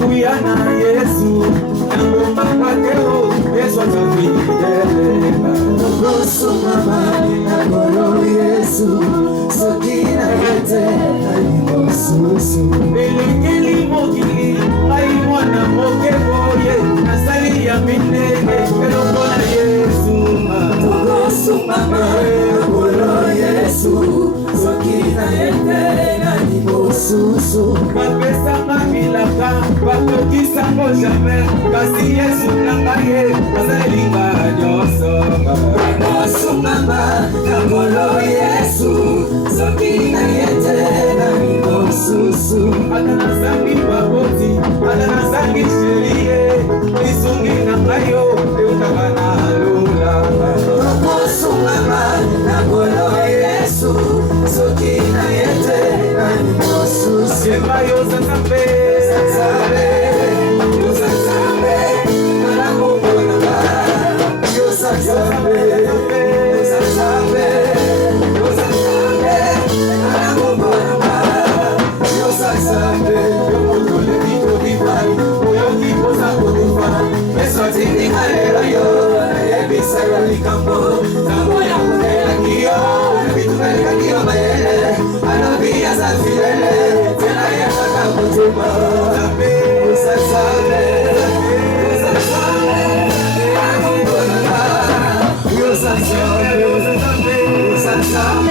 Mambuyana Yesu, Nangoma Pateo, Yesu Atafidele. Nogosu Mamani Nagoro Yesu, Sokina Yete, Nanigosusu. Belengeli Mogili, Aimwana Mokeboye, Nasali Yaminege, Elokona Yesu. Nogosu Mamani Nagoro Yesu, Sokina Yete, Nanigosusu. Mapesa Mamilaka, Bakokisa Mojame, Kasi Yesu Nangaye, Kazalinga Nyoso. Nogosu Mama, Nagoro Yesu, Sokina Yete, Nanigosusu. Adanazangi Baboti, Adanazangi Sherie, Isungi Nangayo, Eukabana Lula. Nogosu Mama, Nagoro Yesu, Sokina Yete, Nanigosusu. Yebayo Zazabe, Zazabe, Zazabe, Nanamugonaba, Zazabe, Zazabe, Zazabe, Nanamugonaba, Zazabe, Yokotole Dito Divai, Oyoti Kosa Kodufai, Eswatini Haleluyo, Ebisa Yolikambo, Zamoya Mudela Kiyo, Bitumeli Kiyo Mayele, Anabia Zafirele, Tena Yaka Kutuma, Zabe, Zazabe, Zazabe, Nanamugonaba, Zazabe, Zazabe,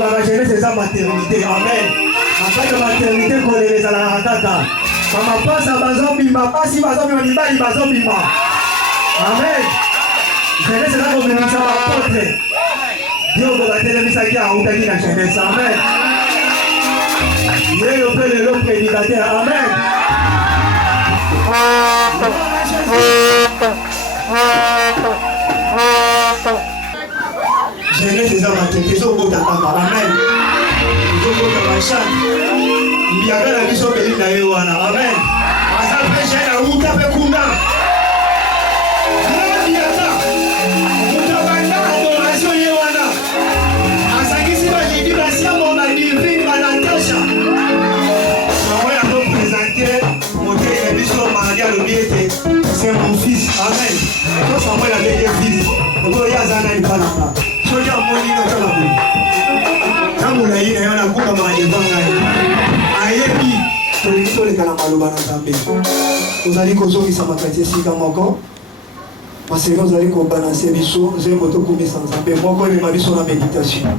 La jeunesse est sa maternité. Amen. Après la maternité, qu'on les a la kaka. Maman passe à bazobima, pas si bazobima, ni bali bazobima. Amen. Jeunesse est là comme une apôtre. Dieu va battre les sacs à Outaki la jeunesse. Amen. Dieu le père et le prédicateur. Amen. Jeunesse est ma tête, ils ont beau d'attendre. Amen. Ils ont beau d'attendre. Il y a un ami qui est là. Amen. Amen. Jeune, où t'as fait Kunda? Adoration Yewana. Asaki balanga. Soja moni na talabu. Tamuna ina yana kuka magevanga. Ayebi polito le kala maloba na Nzambe. Ozali kozongisa makati esika moko. Parce que ozali ko balancer biso, ozali moto komisa Nzambe moko le mabiso na méditation.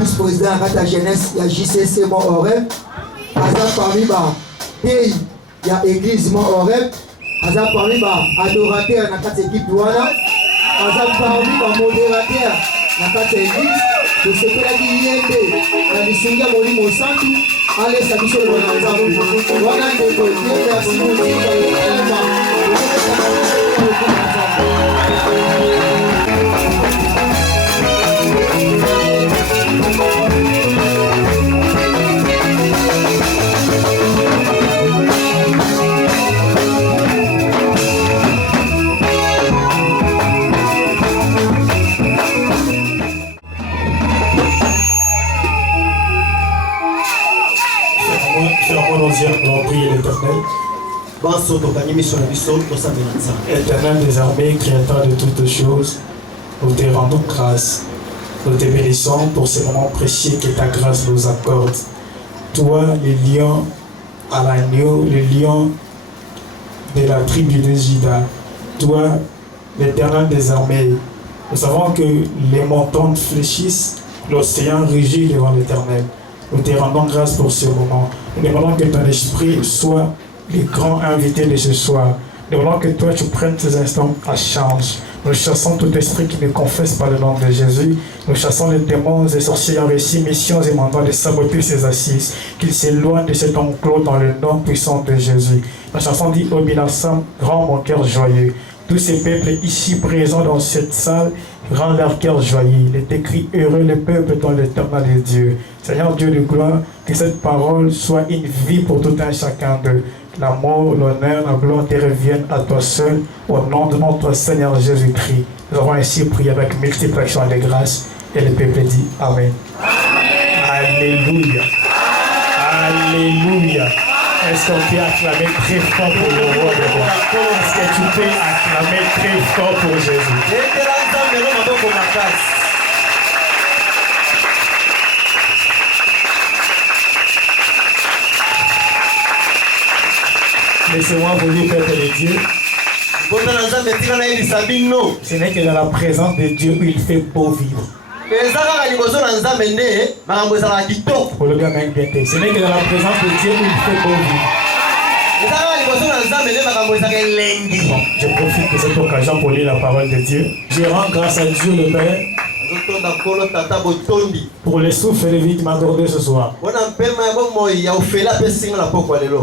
Vice-président à la jeunesse, il y a JCC Mont Oreb. Azar parmi pays, il y a Église Mont Oreb. Azar parmi adorateur dans cette équipe douana. Azar parmi modérateur dans cette église. De ce que la Guillaume, la Missunga Moli Monsanto, allez, ça dit sur le bon voilà des côtés, la Pour prier l'Éternel. Éternel des armées, créateur de toutes choses, nous te rendons grâce. Nous te bénissons pour ce moment précieux que ta grâce nous accorde. Toi, le lion à l'agneau, le lion de la tribu de Juda. Toi, l'Éternel des armées. Nous savons que les montagnes fléchissent, l'océan rugit devant l'Éternel. Nous te rendons grâce pour ce moment. Nous demandons que ton esprit soit le grand invité de ce soir. Nous demandons que toi tu prennes ces instants à change. Nous chassons tout esprit qui ne confesse pas le nom de Jésus. Nous chassons les démons et sorciers ayant reçu missions et mandats de saboter ses assises. Qu'ils s'éloignent de cet enclos dans le nom puissant de Jésus. La chanson dit Obinasam, rends mon cœur joyeux. Tous ces peuples ici présents dans cette salle, rends leur cœur joyeux. Il est écrit heureux le peuple dont l'Éternel est Dieu. Seigneur Dieu de gloire, que cette parole soit une vie pour tout un chacun d'eux. L'amour, l'honneur, la gloire te reviennent à toi seul, au nom de notre Seigneur Jésus-Christ. Nous avons ainsi prié avec multiples actions de grâce, et le peuple dit Amen. Alléluia. Alléluia. Alléluia. Est-ce qu'on peut acclamer très fort pour le roi de roi? Est-ce que tu peux acclamer très fort pour Jésus? Laissez-moi vous dire, peuple de Dieu, ce n'est que dans la présence de Dieu où il fait beau vivre. Pour le gamin bien fait. Ce n'est que dans la présence de Dieu où il fait beau vivre. Bon, je profite de cette occasion pour lire la parole de Dieu. Je rends grâce à Dieu le Père pour le souffle de vie qu'il m'a accordé ce soir.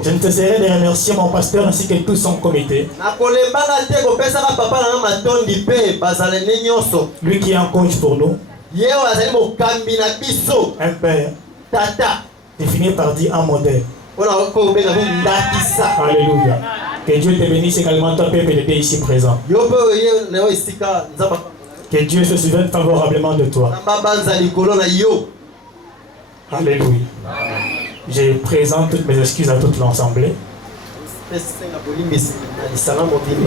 Je ne cesserai de remercier mon pasteur ainsi que tout son comité. Lui qui est un coach pour nous. Un père. Il finit par dire un modèle. Alléluia. Que Dieu te bénisse également, toi, peuple de Dieu ici présent. Que Dieu se souvienne favorablement de toi. Alléluia. Je présente toutes mes excuses à toute l'Assemblée.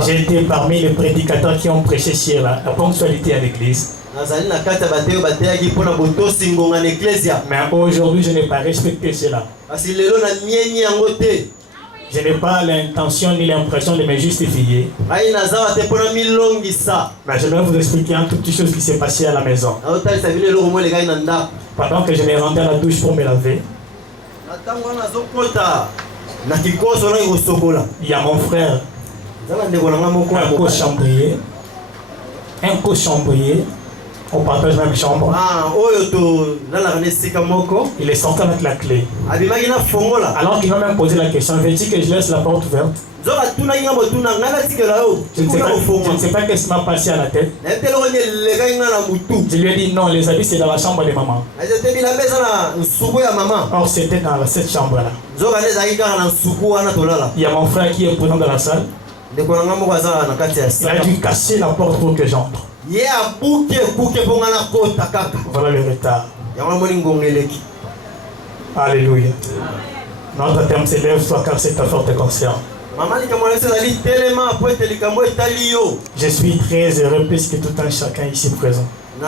J'ai été parmi les prédicateurs qui ont prêché sur la ponctualité à l'église. Mais aujourd'hui, je n'ai pas respecté cela. Je n'ai pas l'intention ni l'impression de me justifier. Mais je vais vous expliquer un tout petit chose qui s'est passé à la maison. Pendant que je vais rentrer à la douche pour me laver, il y a mon frère, un co-chambrier. On partage la même chambre. Il est sorti avec la clé. Alors qu'il m'a même posé la question, veux-tu que je laisse la porte ouverte? Je ne sais pas qu'est-ce qui m'a passé à la tête. Je lui ai dit non, les habits c'est dans la chambre de maman. Or c'était dans cette chambre-là. Il y a mon frère qui est présent dans la salle. Il a dû casser la porte pour que j'entre. Voilà le retard. Alléluia. Notre terme s'élève, soit car c'est ta forte conscience. Je suis très heureux puisque tout un chacun ici présent. Vous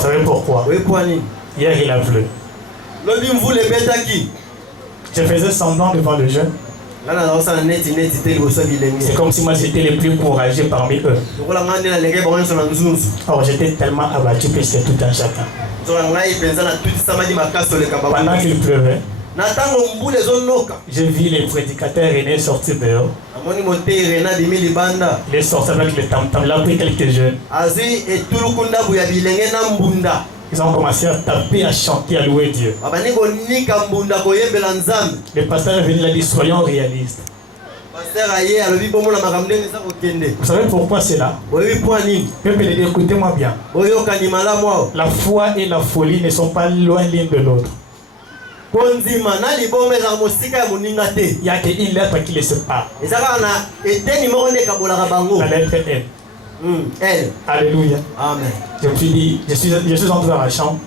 savez pourquoi? Hier il a plu. Je faisais semblant devant le jeune. C'est comme si moi j'étais le plus courageux parmi eux. Or j'étais tellement abattu puisque tout un chacun. Pendant qu'il pleuvait, j'ai vu les prédicateurs René sortir dehors. Il est sorti avec le tam-tam, il a pris quelques jeunes. Ils ont commencé à taper, à chanter, à louer Dieu. Le pasteur est venu, il a dit soyons réalistes. Vous savez pourquoi c'est là? Écoutez-moi bien. La foi et la folie ne sont pas loin l'une de l'autre. Il n'y a qu'une lettre qui les sépare. La lettre L. Alléluia. Amen. Je me suis dit, je suis entré dans la chambre.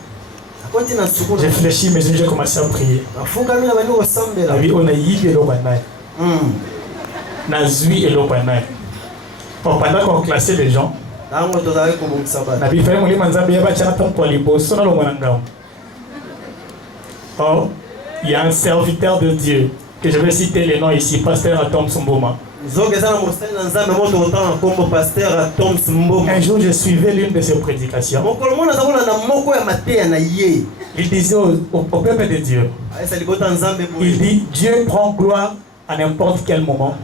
J'ai fléchi mes yeux, j'ai commencé à prier. Pendant qu'on classait les gens, il y a un serviteur de Dieu, que je vais citer les noms ici, pasteur Atom Sumboma. Un jour, je suivais l'une de ses prédications. Il disait au peuple de Dieu, il dit, Dieu prend gloire à n'importe quel moment.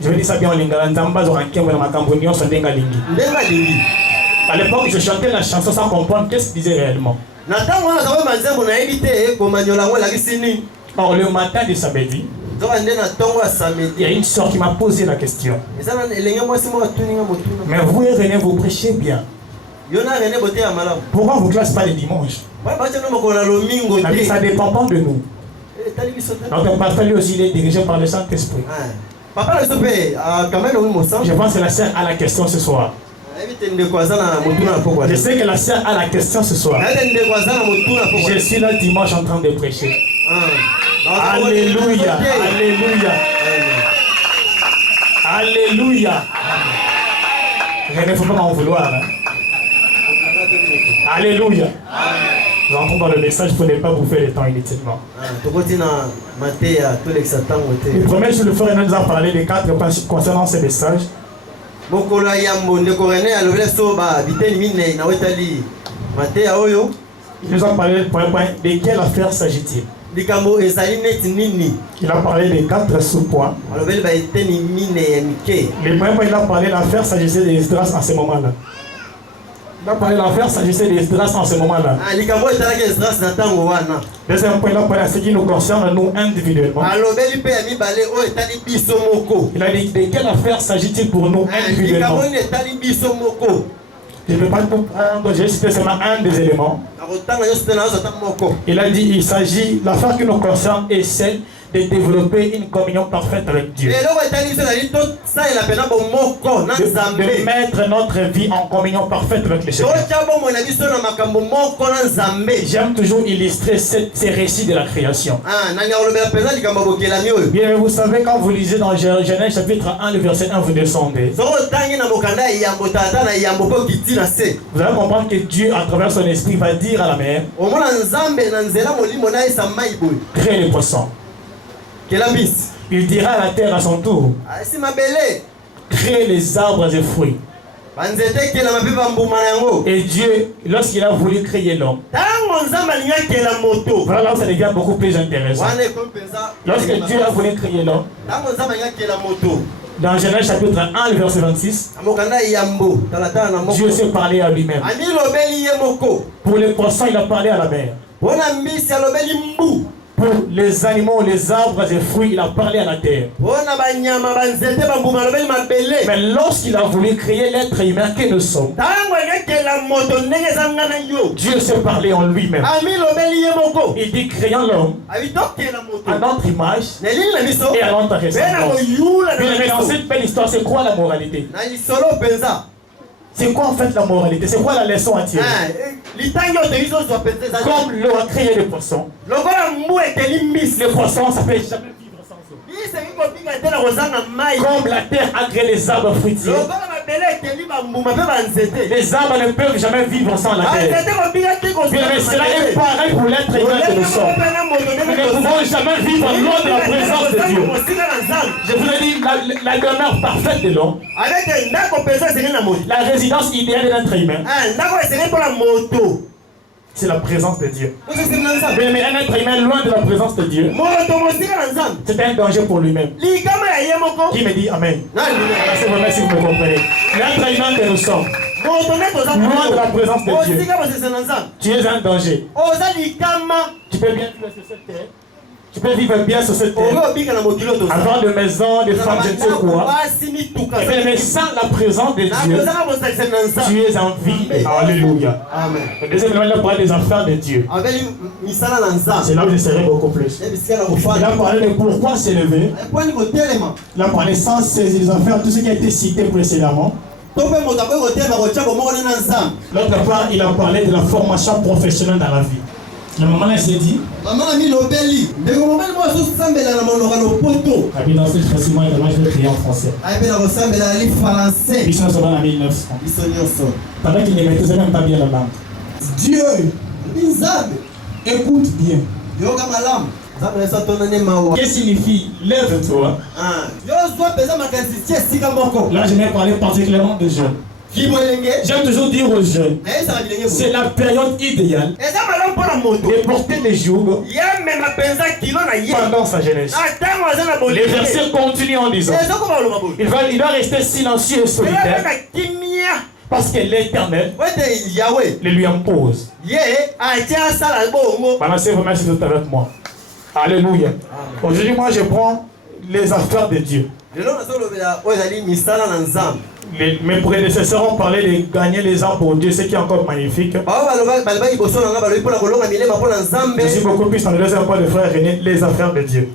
Je vais dire ça bien en lingala. À l'époque, je chantais la chanson sans comprendre qu'est-ce qu'il disait réellement. Or, le matin de samedi, il y a une soeur qui m'a posé la question. Mais vous et René, vous prêchez bien. Pourquoi vous ne classez pas les dimanches? Ça ne dépend pas de nous. Notre pasteur lui aussi, il est dirigé par le Saint-Esprit. Je pense que la sœur a la question ce soir. Je sais que la sœur a la question ce soir. Je suis là dimanche en train de prêcher. Alléluia, alléluia. Alléluia. Il ne faut pas m'en vouloir. Hein. Alléluia. Nous entrons dans le message pour ne pas bouffer le temps inutilement. Le premier jour, le frère nous a parlé des 4 principes concernant ce message. Il nous a parlé de quelle affaire s'agit-il. Il a parlé des 4 sous-points. Le premier point, il a parlé de l'affaire s'agissait des Esdras en ce moment-là. Il a parlé de l'affaire s'agissait des Esdras en ce moment-là. Deuxième point, il a parlé de ce qui nous concerne nous individuellement. Il a dit de quelle affaire s'agit-il pour nous individuellement. Je ne peux pas tout prendre, j'ai cité seulement un des éléments. Il a dit il s'agit, l'affaire qui nous concerne est celle de développer une communion parfaite avec Dieu. De mettre notre vie en communion parfaite avec le Seigneur. J'aime toujours illustrer ces récits de la création. Bien, vous savez, quand vous lisez dans Genèse chapitre 1, le verset 1, vous descendez. Vous allez comprendre que Dieu, à travers son esprit, va dire à la mer, crée les poissons. Il dira à la terre à son tour, crée les arbres et fruits. Et Dieu, lorsqu'il a voulu créer l'homme, voilà là où ça devient beaucoup plus intéressant. Lorsque Dieu a voulu créer l'homme, dans Genèse chapitre 1, le verset 26, Dieu s'est parlé à lui-même. Pour les poissons, il a parlé à la mer. Pour les animaux, les arbres et fruits, il a parlé à la terre. Mais lorsqu'il a voulu créer l'être humain que nous sommes, Dieu s'est parlé en lui-même. Il dit créant l'homme à notre image et à notre ressemblance. Mais dans cette belle histoire, c'est quoi la moralité? C'est quoi en fait la moralité? C'est quoi la leçon à tirer? Comme l'eau a créé les poissons, les poissons, ça ne peut jamais vivre sans eau. Comme la terre a créé les arbres fruitiers, les arbres ne peuvent jamais vivre sans la terre. Mais cela est pareil pour l'être humain que nous sommes. Nous ne pouvons jamais vivre loin de la présence de Dieu. Je vous ai dit, la demeure parfaite de l'homme, la résidence idéale de l'être humain, c'est la présence de Dieu. Mais un être humain loin de la présence de Dieu, c'est un danger pour lui-même. Qui me dit Amen? C'est vraiment si vous me comprenez. L'être humain que nous sommes, loin de la présence de Dieu, tu es un danger. Tu peux bien vivre sur cette terre. Tu peux vivre bien sur cette terre, avoir de maisons, de femmes, je ne sais quoi. Mais sans la présence de Dieu, tu es en vie. Alléluia. Le deuxième élément, il a parlé des affaires de Dieu. C'est là où je serai beaucoup plus. Il a parlé de pourquoi s'élever. Il a parlé sans saisir les affaires, tout ce qui a été cité précédemment. L'autre part, il a parlé de la formation professionnelle dans la vie. La maman là s'est dit, maman a mis l'obéli. Mais comment elle moi sous sambela na monora no poto. Abi dans cette facilement et moi je vais prier en français. Abi na sambela li français. Ils sont dans la 1900. Ils sont nyonso. Pendant qu'il ne maîtrisait même pas bien la langue. Dieu, écoute bien. Yoga malam. Qu'est-ce que signifie lève-toi? Là je vais parler particulièrement de jeunes. J'aime toujours dire aux jeunes, c'est la période idéale de porter les jougs pendant sa jeunesse. Les versets continuent en disant, il va rester silencieux et solitaire parce que l'Éternel le lui impose. Balancez vos mains si vous êtes avec moi. Alléluia. Aujourd'hui, moi je prends les affaires de Dieu. Mes prédécesseurs ont parlé de gagner les âmes pour Dieu, ce qui est encore magnifique. Je suis beaucoup plus dans le deuxième point de frère René, les affaires de Dieu.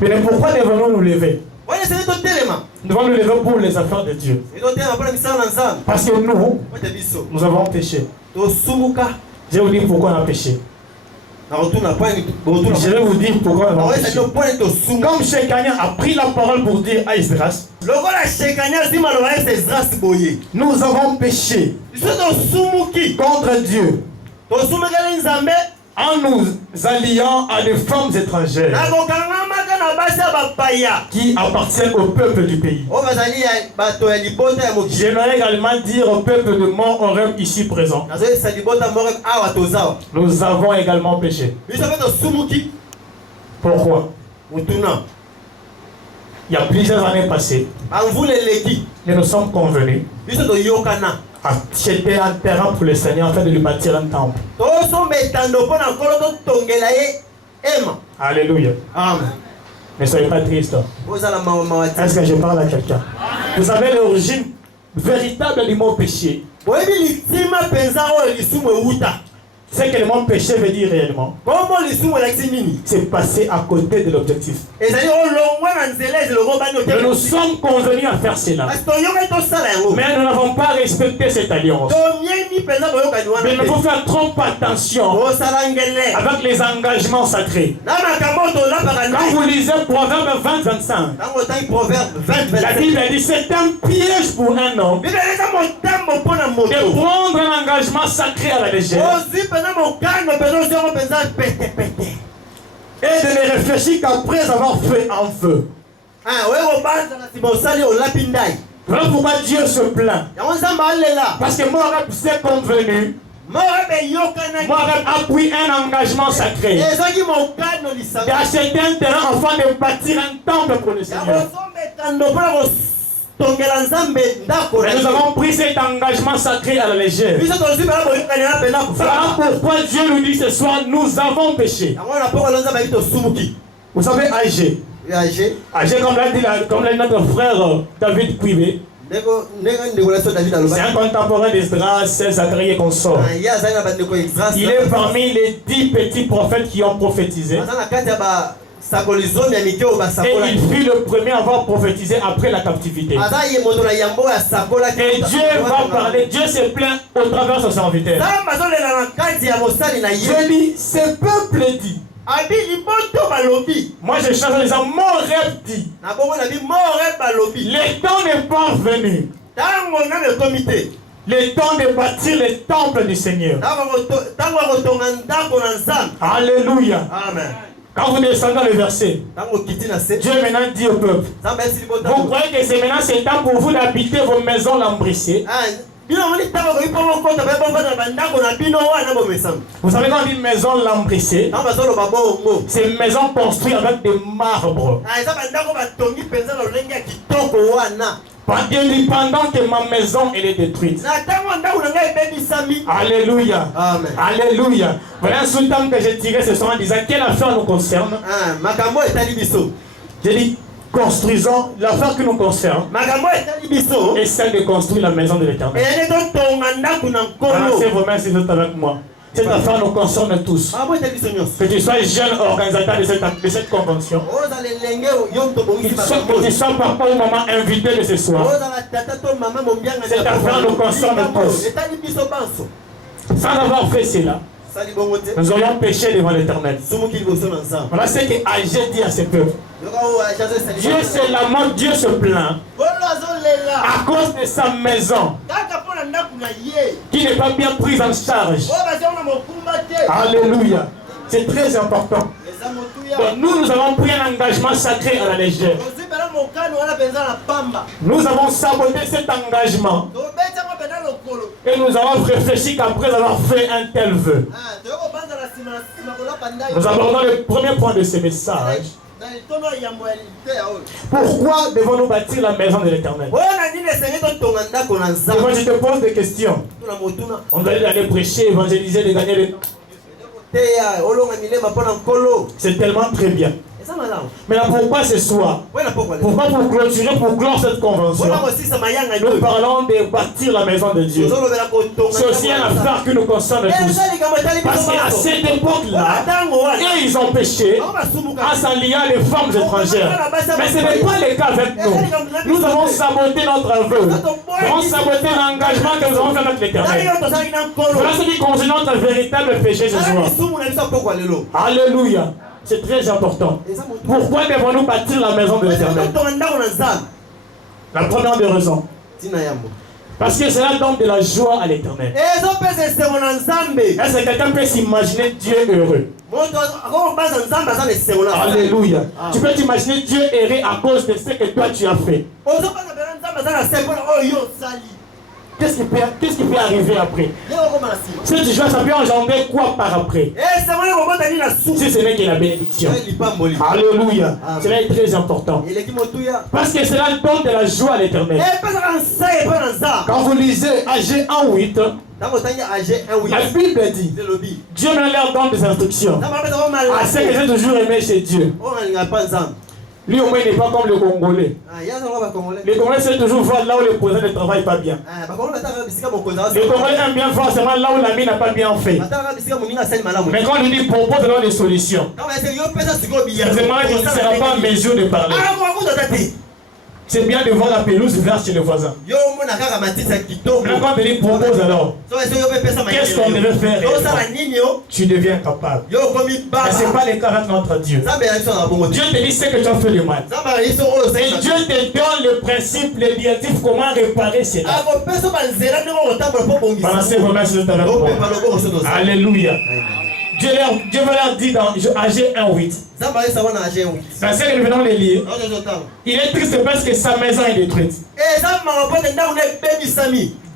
Mais pourquoi devons-nous nous lever? Nous devons nous lever pour les affaires de Dieu. Parce que nous avons péché. Je vais vous dire pourquoi on a péché. Je vais vous dire pourquoi on a péché. Comme Shekania a pris la parole pour dire à Esdras, nous avons péché contre Dieu en nous alliant à des femmes étrangères qui appartiennent au peuple du pays. J'aimerais également dire au peuple de Mont-Horeb ici présent, nous avons également péché. Pourquoi? Il y a plusieurs années passées, nous nous sommes convenus acheter un terrain pour le Seigneur afin de lui bâtir un temple. Alléluia. Amen. Ne soyez pas triste. Est-ce que je parle à quelqu'un? Vous savez l'origine véritable du mot péché. C'est que le mot péché veut dire réellement, c'est passer à côté de l'objectif. Nous nous sommes convenus à faire cela, mais nous n'avons pas respecté cette alliance. Mais il faut faire trop attention avec les engagements sacrés. Quand vous lisez Proverbe 20-25, la Bible dit c'est un piège pour un homme de prendre un engagement sacré à la légère et de ne réfléchir qu'après avoir fait un feu. Voilà pourquoi Dieu se plaint. Parce que Moreb s'est convenu. Moreb a pris un engagement sacré d'acheter un terrain afin de bâtir un temple pour le Seigneur. Et nous avons pris cet engagement sacré à la légère. Voilà pourquoi Dieu nous dit ce soir, nous avons péché. Vous savez, Agé, comme l'a dit notre frère David Kouibé, c'est un contemporain d'Esdras, Zacharie et consorts. Il est parmi les 10 petits prophètes qui ont prophétisé. Et il fut le premier à avoir prophétisé après la captivité. Et Dieu va parler, Dieu se plaint au travers de son serviteur. Dieu dit, ce peuple dit. Moi je change en disant, Moreb dit. Le temps n'est pas venu. Le temps de bâtir le temple du Seigneur. Alléluia. Amen. Quand vous descendez dans le verset, Dieu maintenant dit au peuple, vous croyez que c'est maintenant c'est temps pour vous d'habiter vos maisons lambrissées? Vous savez quand on dit maison lambrissée, c'est une maison construite avec des marbres. Pendant que ma maison elle est détruite. Alléluia. Amen. Alléluia. Voilà un sous-thème que j'ai tiré ce soir en disant quelle affaire nous concerne. J'ai dit construisons l'affaire qui nous concerne et celle de construire la maison de l'Éternel. Balancez vos mains si vous êtes avec moi. Cette affaire nous concerne tous. Que tu sois jeune organisateur de cette convention. Que tu sois papa ou maman invité de ce soir. Cette affaire nous concerne tous. Sans avoir fait cela, nous aurions péché devant l'Éternel. Voilà ce que Agé dit à ce peuple. Dieu se lamente, Dieu se plaint à cause de sa maison qui n'est pas bien prise en charge. Alléluia. C'est très important. Donc nous avons pris un engagement sacré à la légère. Nous avons saboté cet engagement. Et nous avons réfléchi qu'après avoir fait un tel vœu. Nous abordons le premier point de ce message. Pourquoi devons-nous bâtir la maison de l'Éternel? Moi je te pose des questions. On doit aller prêcher, évangéliser, de gagner le... C'est tellement très bien. Mais là, pourquoi ce soir? Pourquoi pour clôturer, pour clore cette convention? Nous parlons de bâtir la maison de Dieu. C'est aussi une affaire qui nous concerne tous. Parce qu'à cette époque-là, et ils ont péché en s'alliant les femmes étrangères. Mais ce n'est pas le cas avec nous. Nous avons saboté notre vœu. Nous avons saboté l'engagement que nous avons fait avec l'Éternel. Voilà ce qui concerne notre véritable péché ce soir. Alléluia. C'est très important. Pourquoi devons-nous bâtir la maison de l'Éternel? La première des raisons. Parce que cela donne de la joie à l'Éternel. Est-ce que quelqu'un peut s'imaginer Dieu heureux? Alléluia. Tu peux t'imaginer Dieu heureux à cause de ce que toi tu as fait. Qu'est-ce qui peut arriver après? Si tu joues, ça peut engendrer quoi par après? Si ce n'est que la bénédiction. Alléluia. Cela est très important. Parce que cela donne de la joie à l'Éternel. Quand vous lisez AG 1:8, la Bible dit, Dieu m'a l'air donne des instructions à ceux que j'ai toujours aimé chez Dieu. Lui au moins il n'est pas comme le Congolais. Les Congolais c'est toujours voir là où le président ne travaille pas bien. Les Congolais aiment bien voir seulement là où l'ami n'a pas bien fait. Mais quand on lui dit propose des solutions, c'est vraiment qu'il ne sera pas en mesure de parler. C'est bien de voir la pelouse verte chez le voisin. Mais quand on lui propose alors, qu'est-ce qu'on devait faire? Tu deviens capable. Mais ce n'est pas le cas avec notre Dieu. Dieu te dit ce que tu as fait le mal. Et Dieu te donne le principe, le directif, comment réparer cela. Pendant ces moments, c'est avec moi. Alléluia. Dieu va leur dire dans AG 1:8. Dans ce que nous venons de lire, il est triste parce que sa maison est détruite.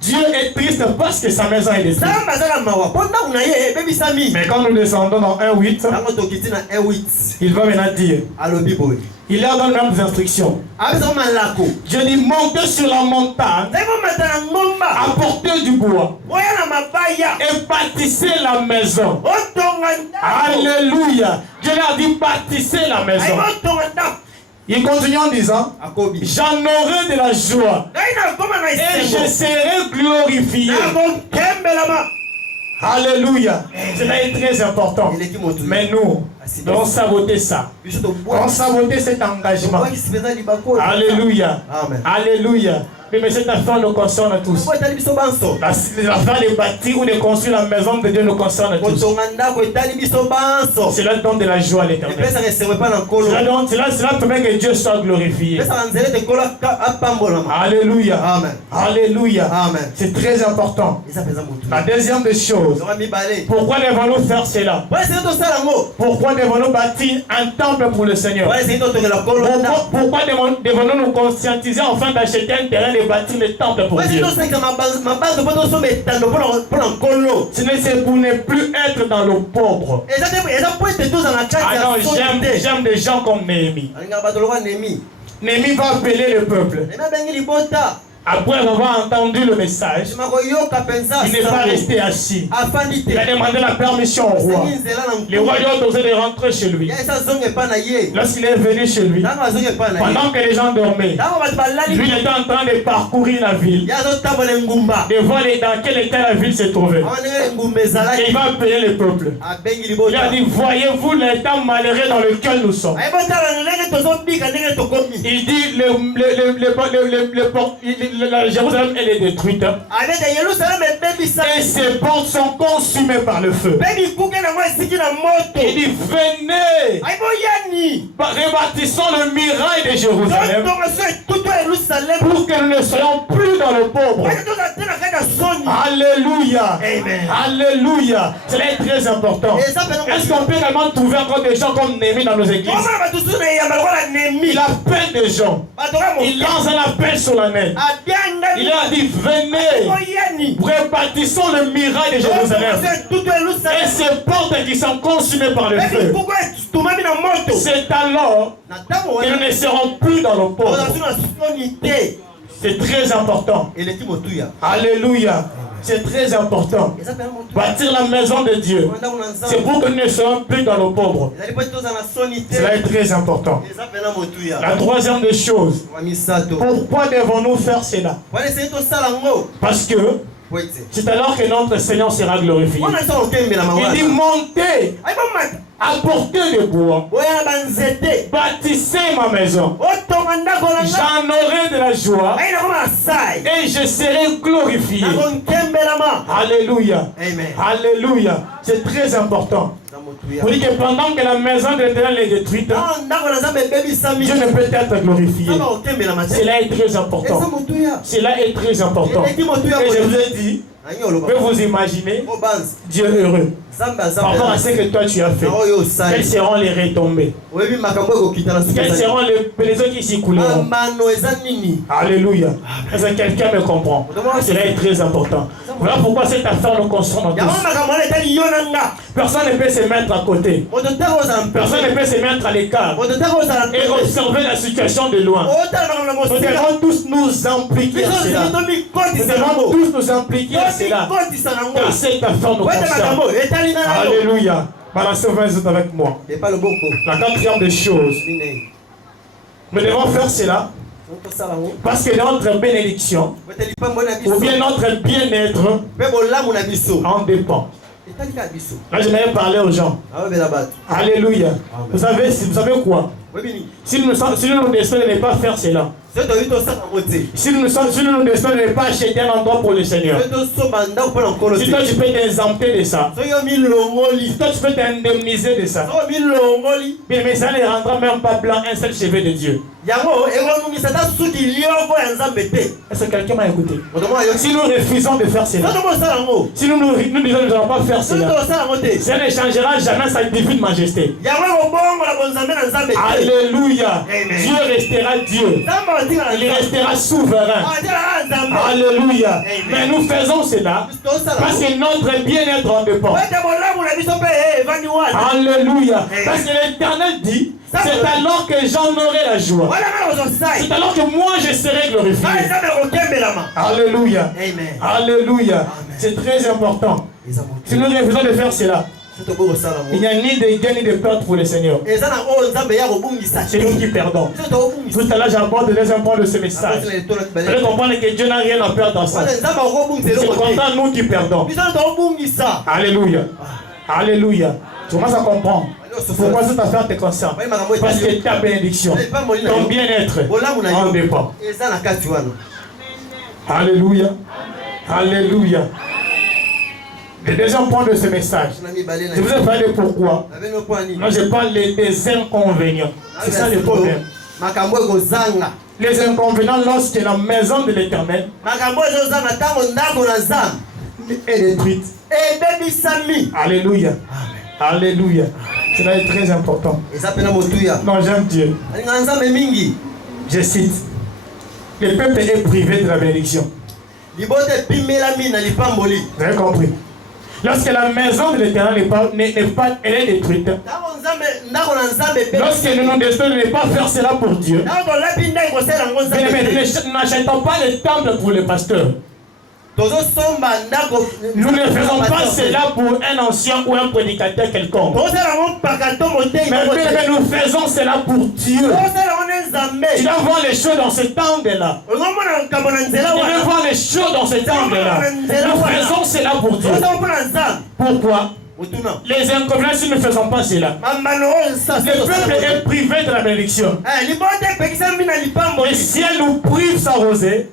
Dieu est triste parce que sa maison est détruite. Mais quand nous descendons dans 1:8, il va maintenant dire, il leur donne même des instructions. Dieu dit, montez sur la montagne, apportez du bois et bâtissez la maison. Alléluia. Dieu leur dit, bâtissez la maison. Il continue en disant, j'en aurai de la joie et je serai glorifié. Alléluia. Cela est très important. Mais nous devons saboter ça. Nous devons saboter cet engagement. Alléluia. Alléluia. Mais cette affaire nous concerne tous. L'affaire de bâtir ou de construire la maison de Dieu nous concerne tous. Cela donne de la joie à l'Éternel. Cela permet que Dieu soit glorifié. Alléluia. Alléluia. C'est très important. La deuxième des choses. Pourquoi devons-nous faire cela? Pourquoi devons-nous bâtir un temple pour le Seigneur? Pourquoi devons-nous nous conscientiser afin d'acheter un terrain de bâtir le temple pour Dieu? C'est pour ne plus être dans le pauvre. Ah non, j'aime des gens comme Néhémie. Néhémie va appeler le peuple. Après avoir entendu le message, il n'est pas resté assis. Il a demandé la permission au roi. Le roi lui a autorisé de rentrer chez lui. Lorsqu'il est venu chez lui, pendant que les gens dormaient, lui il était en train de parcourir la ville, de voir dans quel état la ville se trouvait. Et il va appeler le peuple. Il a dit, voyez-vous l'état malheureux dans lequel nous sommes? Il dit, Jérusalem elle est détruite. Et ses portes sont consumées par le feu. Il dit, venez, rebâtissons le mirail de Jérusalem pour que nous ne soyons plus dans le pauvre. Alléluia. Alléluia. Cela est très important. Est-ce qu'on peut également trouver encore des gens comme Néhémie dans nos églises? Il appelle des gens. Il lance un appel sur la net. Il a dit, venez, rebâtissons le mirail de Jérusalem. Et ces portes qui sont consumées par le feu. C'est alors que nous ne serons plus dans le pauvre. C'est très important. Alléluia. C'est très important. Bâtir la maison de Dieu. C'est pour que nous ne soyons plus dans le pauvre. Cela est très important. La troisième des choses. Pourquoi devons-nous faire cela? Parce que c'est alors que notre Seigneur sera glorifié. Il dit montez, apportez des bois, bâtissez ma maison. J'en aurai de la joie et je serai glorifié. Alléluia. Alléluia. C'est très important. Vous dites que pendant que la maison de l'Éternel est détruite, Dieu ne peut être glorifié. Cela est très important. Cela est très important. Et je vous ai dit, vous pouvez vous imaginer Dieu heureux par rapport à ce que toi tu as fait. Quelles seront les retombées? Quels seront les eaux qui s'y couleront? Alléluia. Est-ce que quelqu'un me comprend? Cela est très important. Voilà pourquoi cette affaire nous concerne tous. Personne ne peut se mettre à côté. Personne ne peut se mettre à l'écart et observer la situation de loin. Nous devons tous nous impliquer à cela. Nous devons tous nous impliquer à cela. Car cette affaire nous concerne. Alléluia. Balancez 20 autres avec moi. La quatrième des choses. Nous devons faire cela parce que notre bénédiction ou bien notre bien-être en dépend. Là, je vais parler aux gens. Alléluia. Vous savez quoi? Si nous nous décidons de ne pas faire cela, si nous nous décidons de ne pas acheter un endroit pour le Seigneur, si toi tu peux t'exempter de ça, si toi tu peux t'indemniser de ça, mais ça ne rendra même pas blanc un seul cheveu de Dieu. Est-ce que quelqu'un m'a écouté? Si nous refusons de faire cela, si nous disons que nous n'allons pas faire cela, ça ne changera jamais sa divine majesté. Alléluia. Dieu restera Dieu. Il restera souverain. Alléluia. Mais nous faisons cela parce que notre bien-être en dépend. Alléluia. Parce que l'Éternel dit, c'est alors que j'en aurai la joie. C'est alors que moi je serai glorifié. Alléluia. Alléluia. C'est très important. Si nous refusons de faire cela, il n'y a ni de gain ni de perte pour le Seigneur. C'est nous qui perdons. Tout à l'heure, j'aborde le deuxième point de ce message. Vous allez comprendre que Dieu n'a rien à perdre dans ça. C'est content nous qui perdons. Alléluia. Alléluia. Tu commences à comprendre pourquoi cette affaire te concerne. Parce que ta bénédiction, ton bien-être en dépend. Alléluia. Alléluia. Le deuxième point de ce message, je vous ai parlé de pourquoi. Moi, je parle des inconvénients. C'est ça le problème. Les inconvénients lorsque la maison de l'Éternel est détruite. Alléluia. Alléluia. Cela est très important. Non, j'aime Dieu. Je cite. Le peuple est privé de la bénédiction. Vous avez compris? Lorsque la maison de l'Éternel elle est détruite, lorsque nous nous décidons de ne pas faire cela pour Dieu, nous n'achetons pas le temple pour le pasteur. Nous ne faisons pas cela pour un ancien ou un prédicateur quelconque. Mais nous faisons cela pour Dieu. Tu dois voir les choses dans cet angle-là. Tu dois voir les choses dans cet angle-là. Nous faisons cela pour Dieu. Pourquoi? Les inconvénients si nous ne faisons pas cela. Le peuple est privé de la bénédiction. Et si elle nous prive sa rosée,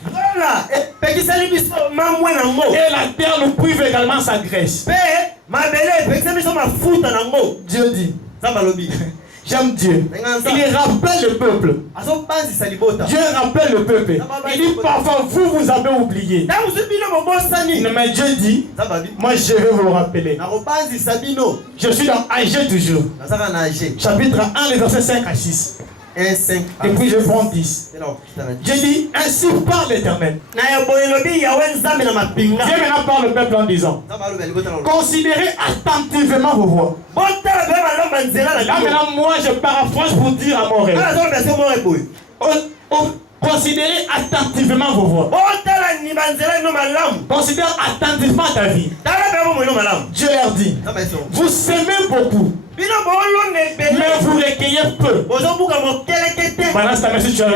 et la terre nous prive également sa graisse. Dieu dit, j'aime Dieu. Il rappelle le peuple. Dieu rappelle le peuple. Il dit parfois vous avez oublié. Mais Dieu dit, moi je vais vous rappeler. Je suis dans Agé toujours. Chapitre 1, les versets 5 à 6. Et puis je prends 10. J'ai dit, ainsi parle l'Éternel. Dieu maintenant parle le peuple en disant, considérez attentivement vos voix. Là maintenant moi je paraphrase pour dire à mon rêve. Considérez attentivement vos voies. Considère attentivement ta vie. Dieu leur dit, vous s'aimez beaucoup, mais vous recueillez peu. Pendant ce temps, tu as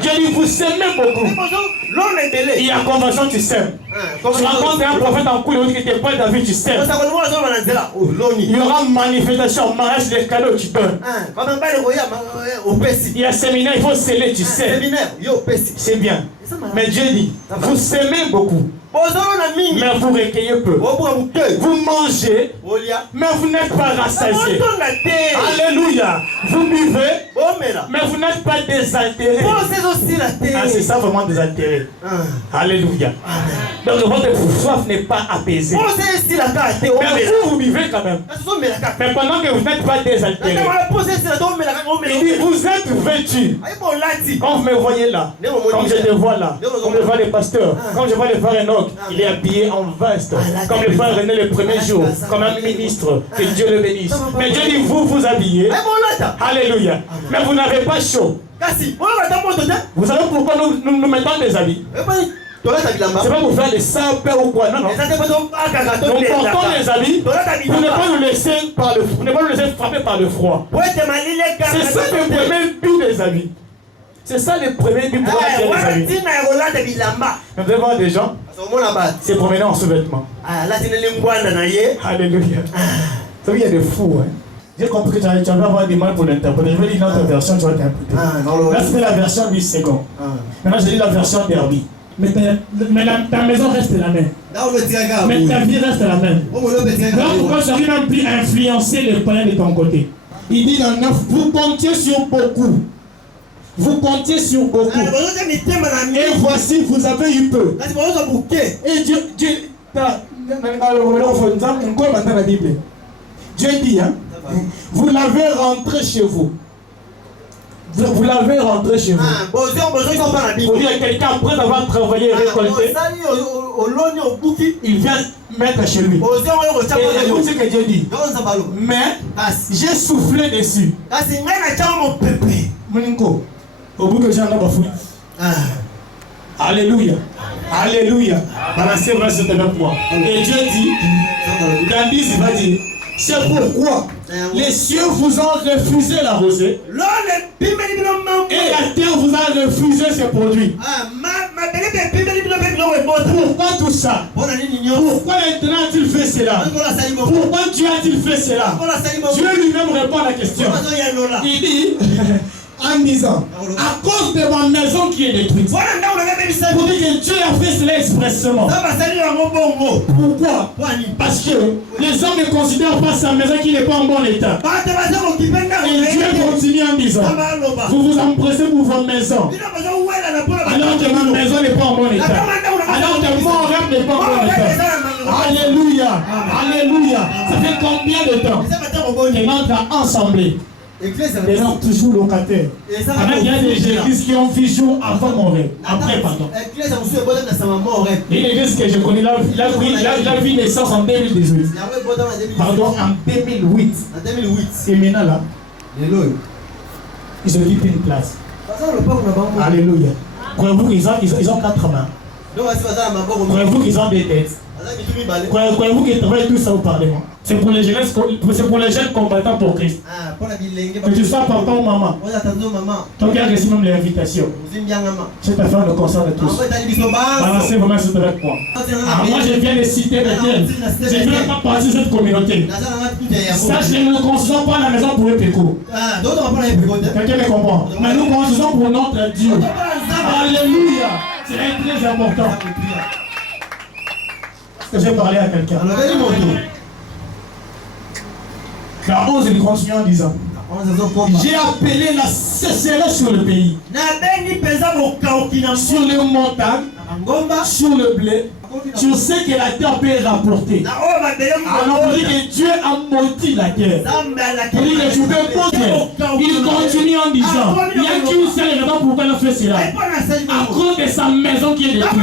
Dieu dit, vous s'aimez beaucoup. Il y a convention, tu sèmes. Tu rencontres un prophète en cours, qui t'es pas David, tu sèmes. Il y aura manifestation, mariage, des cadeaux, tu donnes. Il y a séminaire, il faut sceller, tu sèmes. C'est bien. Mais Dieu dit, vous s'aimez beaucoup, mais vous recueillez peu. Vous mangez, mais vous n'êtes pas rassasié. Alléluia. Vous buvez, mais vous n'êtes pas désaltéré. Ah, c'est ça vraiment désaltéré. Alléluia. Donc votre soif n'est pas apaisée. Mais vous buvez quand même. Mais pendant que vous n'êtes pas désaltéré, il dit, vous êtes vêtus. Quand vous me voyez là, comme je te vois là, comme je vois les pasteurs, comme je vois les frères Enoch, il est habillé en veste, comme le frère René le premier jour, comme un ministre, que Dieu le bénisse. Mais Dieu dit, vous vous habillez. Alléluia. Mais vous n'avez pas chaud. Vous savez pourquoi nous mettons des habits? C'est pas pour faire des sapes ou quoi, non, non. Nous portons les habits pour ne pas nous laisser frapper par le froid. C'est ça le premier but des habits. C'est ça le premier but pour les habits. Nous devons voir des gens se promener en sous-vêtements. Alléluia. Vous savez, il y a des fous. Hein. J'ai compris que tu vas avoir du mal pour l'interpréter. Je vais dire notre version, tu vas t'interpréter. Là, c'est la version 8 secondes. Maintenant, je dis la version Derby. Mais ta maison reste la même. Mais ta vie reste la même. Donc pourquoi tu n'arrives même plus à influencer les païens de ton côté? Il dit dans 9, vous comptiez sur beaucoup. Vous comptiez sur beaucoup. Et voici, vous avez eu peu. Et Dieu dit, hein, vous l'avez rentré chez vous. Vous l'avez rentré chez vous. Vous dire quelqu'un après avoir travaillé et récolté, il vient mettre chez lui. Et écoute ce que Dieu dit. Mais j'ai soufflé dessus. Au bout que j'ai un fouille. Alléluia. Alléluia. Balancez vraiment cette avec moi. Et Dieu dit, Candice va dire, c'est pourquoi les cieux vous ont refusé la rosée et la terre vous a refusé ses produits. Pourquoi tout ça? Pourquoi maintenant a-t-il fait cela? Pourquoi Dieu a-t-il fait cela? Dieu lui-même répond à la question. Il dit en disant, à cause de ma maison qui est détruite. Pour dire que Dieu a fait cela expressément. Pourquoi? Parce que les hommes ne considèrent pas sa maison qui n'est pas en bon état. Et Dieu continue en disant, vous vous empressez pour votre maison, alors que ma maison n'est pas en bon état. Alors que mon rêve n'est pas en bon état. Alléluia. Alléluia. Ça fait combien de temps que notre assemblée les gens toujours locataires. Il y a des églises qui ont vu jour avant mon rêve. Après, pardon. Et l'église que je connais, il a vu naissance en 2018. Pardon, en 2008. Et maintenant là, ils occupent une place. Alléluia. Croyez-vous qu'ils ont 4 mains? Croyez-vous qu'ils ont des têtes? Croyez-vous qu'ils travaillent tous ça au Parlement? C'est pour les jeunes combattants pour Christ. Que tu sois papa ou maman, toi qui as reçu même l'invitation, je vais faire le concert de tous. Balancez vraiment ce avec moi. Moi je viens de citer lesquels. Je ne viens pas partir de cette communauté. Ça, je ne construisons pas la maison pour les pécos. Quelqu'un me comprend? Mais nous construisons pour notre Dieu. Alléluia. C'est très important. Est-ce que j'ai parlé à quelqu'un? La 11, il continue en disant, j'ai appelé la sécheresse sur le pays, sur les montagnes, sur le blé, sur ce que la terre peut rapporter. Alors on dit que Dieu a maudit la terre. On dit que tu peux poser. Il continue en disant, il n'y a qu'une seule raison pourquoi il a fait cela. À cause de sa maison qui est détruite.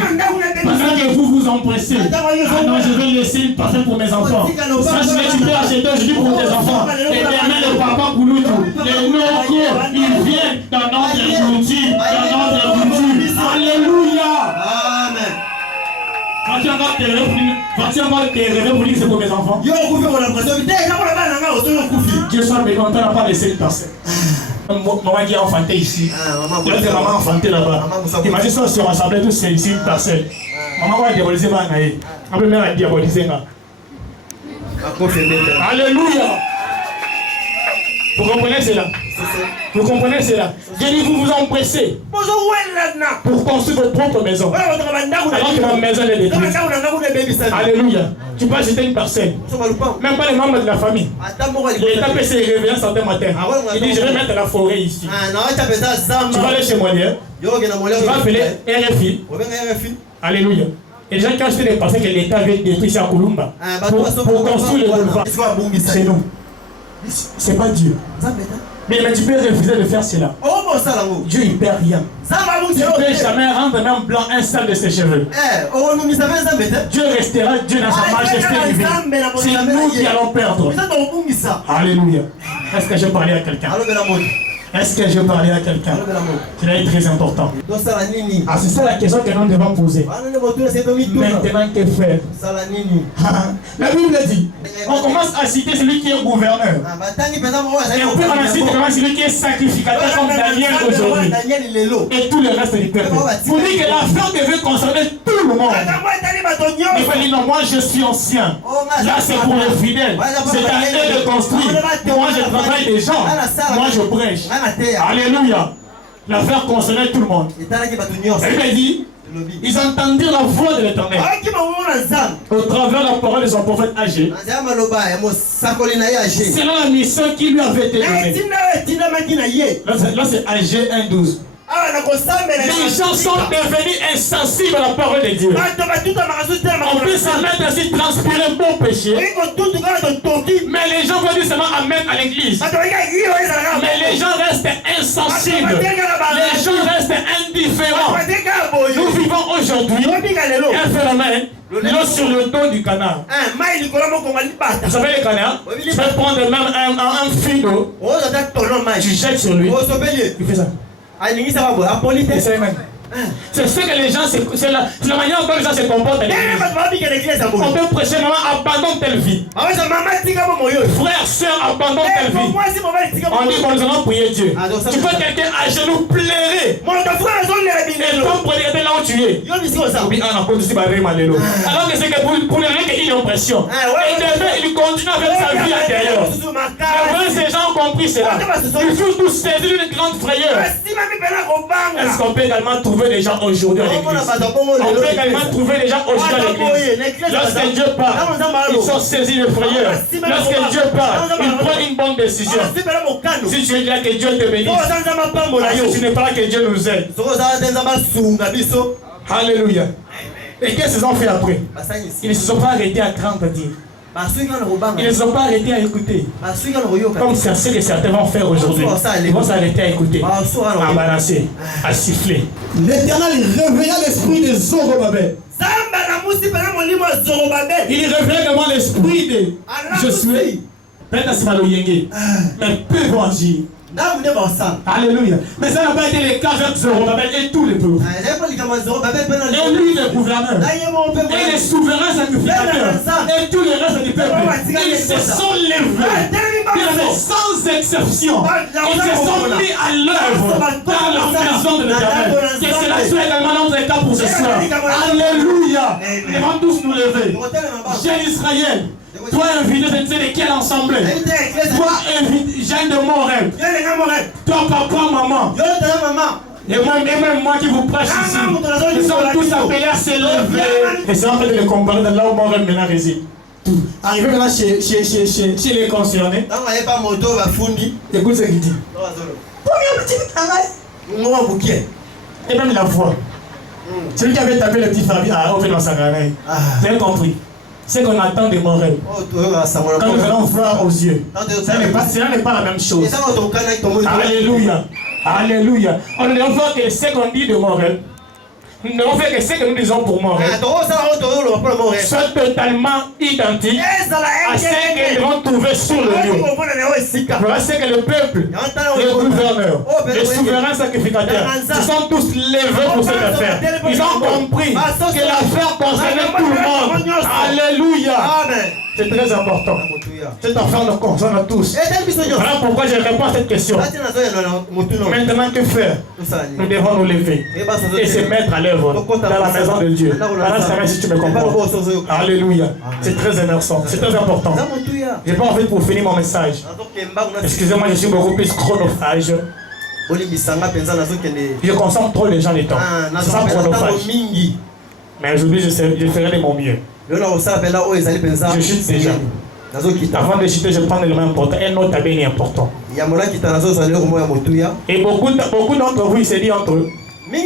Pendant que vous vous empressez. Ah non, je vais laisser une parcelle pour mes enfants. Sache que tu peux acheter un jeudi pour tes enfants. Et demain le papa Kouloutou. Le Noko, il vient dans notre culture. Dans notre culture. Alléluia. Amen. Vas-tu encore te réveiller pour dire que c'est pour mes enfants? Dieu soit béni, on n'a pas laissé une personne. Maman qui a enfanté ici. L'autre maman a enfanté là-bas. Imagine ça, si on rassemblait tous, c'est ici une personne. Maman va diaboliser ma naïe. Ma mère a diabolisé ma. Alléluia. Vous comprenez cela? Vous comprenez cela? J'ai dit, vous vous empressez pour construire votre propre maison. Alors que ma maison est détruite. Alléluia. Tu peux acheter une parcelle. Même pas les membres de la famille. L'État peut se réveiller un certain matin. Il dit, je vais mettre la forêt ici. Tu vas aller chez moi. Tu vas appeler RFI. Alléluia. Et les gens qui ont acheté des parcelles que l'État avait détruites à Kulumba pour construire le boulevard. C'est nous. C'est pas Dieu. Mais tu peux refuser de faire cela. Dieu il perd rien. Tu ne peux jamais rendre même blanc un seul de ses cheveux. Dieu restera Dieu dans sa majesté divine. C'est nous qui allons perdre. Alléluia. Est-ce que je parlais à quelqu'un? Est-ce que je parlais à quelqu'un? Cela est très important. Ah, c'est ça la question que nous devons poser. Maintenant, que faire? La Bible dit, on commence à citer celui qui est gouverneur. Et on peut en citer celui qui est sacrificateur comme Daniel aujourd'hui. Et tout le reste du peuple. Vous dites que l'affaire devait concerner tout le monde. Il faut dire non, moi je suis ancien. Là c'est pour les fidèles. C'est à eux de construire. Moi je travaille des gens. Moi je prêche. Alléluia. L'affaire concernait tout le monde. Il dit, ils entendirent la voix de l'Éternel au travers la parole de son prophète âgé. C'est la mission qui lui avait été donnée. Là c'est âgé 1:12. Les gens sont devenus insensibles à la parole de Dieu. On peut se mettre ainsi transpirer bon péché. Mais les gens vont dire seulement amen à l'église. Mais les gens restent insensibles. Les gens restent indifférents. Nous vivons aujourd'hui un phénomène. L'eau sur le dos du canard. Vous savez le canard? Tu peux prendre même un fil d'eau. Tu jettes sur lui. Tu fais ça. C'est ce que les gens, c'est la manière dont les gens se comportent à l'église. On peut prêcher, maman, abandonne telle vie. Frère, soeur, abandonne telle vie. On dit, bon, nous allons prier Dieu. Tu peux quelqu'un à genoux pleurer. Et comme prédicateur là où tu es. Alors que c'est que pour les gens qui ont l'impression. Et demain, il continue avec sa vie intérieure. Mais ces gens ont compris cela. Il faut tous saisir une grande frayeur. Est-ce qu'on peut également trouver des gens aujourd'hui à l'église? On peut également trouver des gens aujourd'hui à l'église. Lorsque Dieu parle, ils sont saisis de frayeur. Lorsque Dieu parle, ils prennent une bonne décision. Si tu es là, que Dieu te bénisse. Si tu n'es pas là, que Dieu nous aide. Alléluia. Et qu'est-ce qu'ils ont fait après? Ils ne se sont pas arrêtés à craindre dire. Ils ne se sont pas arrêtés à écouter. Comme c'est ce que certains vont faire aujourd'hui. Ils vont s'arrêter à écouter, à balancer, à siffler. L'Éternel réveilla l'esprit de Zorobabel. Il réveilla également l'esprit de Josué. Mais peu vont agir. Alléluia. Mais ça n'a pas été le cas avec Zorobabel et tous les peuples. Et lui le gouverneur. Et les souverains sacrificateurs. Et tous les restes du peuple. Ils se sont levés. Sans exception. Ils se sont mis à l'œuvre dans la maison de l'Éternel. Que cela soit également notre cas pour ce soir. Alléluia. Nous devons tous nous lever. J'ai Israël. Toi invité, je ne sais de quel ensemble. Toi invité, Jeanne de Morel. Toi papa, maman. Et même moi qui vous prêche ici. Nous sommes tous appelés à se lever. Et c'est en fait de le comparer de là où Morel maintenant réside. Arrivé maintenant chez les concernés. Écoute ce qu'il dit. Et même la voix. Celui qui avait tapé le petit Fabi à ouvrir dans sa galerie. Vous avez compris? C'est qu'on attend de mon rêve. Quand nous allons voir aux yeux, cela n'est pas la même chose. Alléluia. Alléluia. On ne doit voir que ce qu'on dit de mon rêve. Nous devons faire que ce que nous disons pour mon rêve soit totalement identique à ce que nous devons trouver sur le lieu. Voilà ce que le peuple, les gouverneurs, les souverains sacrificateurs, se sont tous levés pour cette affaire. Ils ont compris que l'affaire concernait tout le monde. Alléluia. C'est très important. Cette affaire nous concerne tous. Voilà pourquoi je réponds à cette question. Maintenant, que faire? Nous devons nous lever et se mettre à l'œuvre dans la maison de Dieu. Voilà, si tu me comprends. Alléluia. C'est très immersant. C'est très important. Je n'ai pas envie pour finir mon message. Excusez-moi, je suis beaucoup plus chronophage. Je consomme trop les gens les temps. C'est ça chronophage. Mais aujourd'hui, je ferai de mon mieux. Je chute déjà. Avant de chuter, je prends l'élément important. Un autre bien important. Et beaucoup d'entre vous, ils se disent entre eux. Mais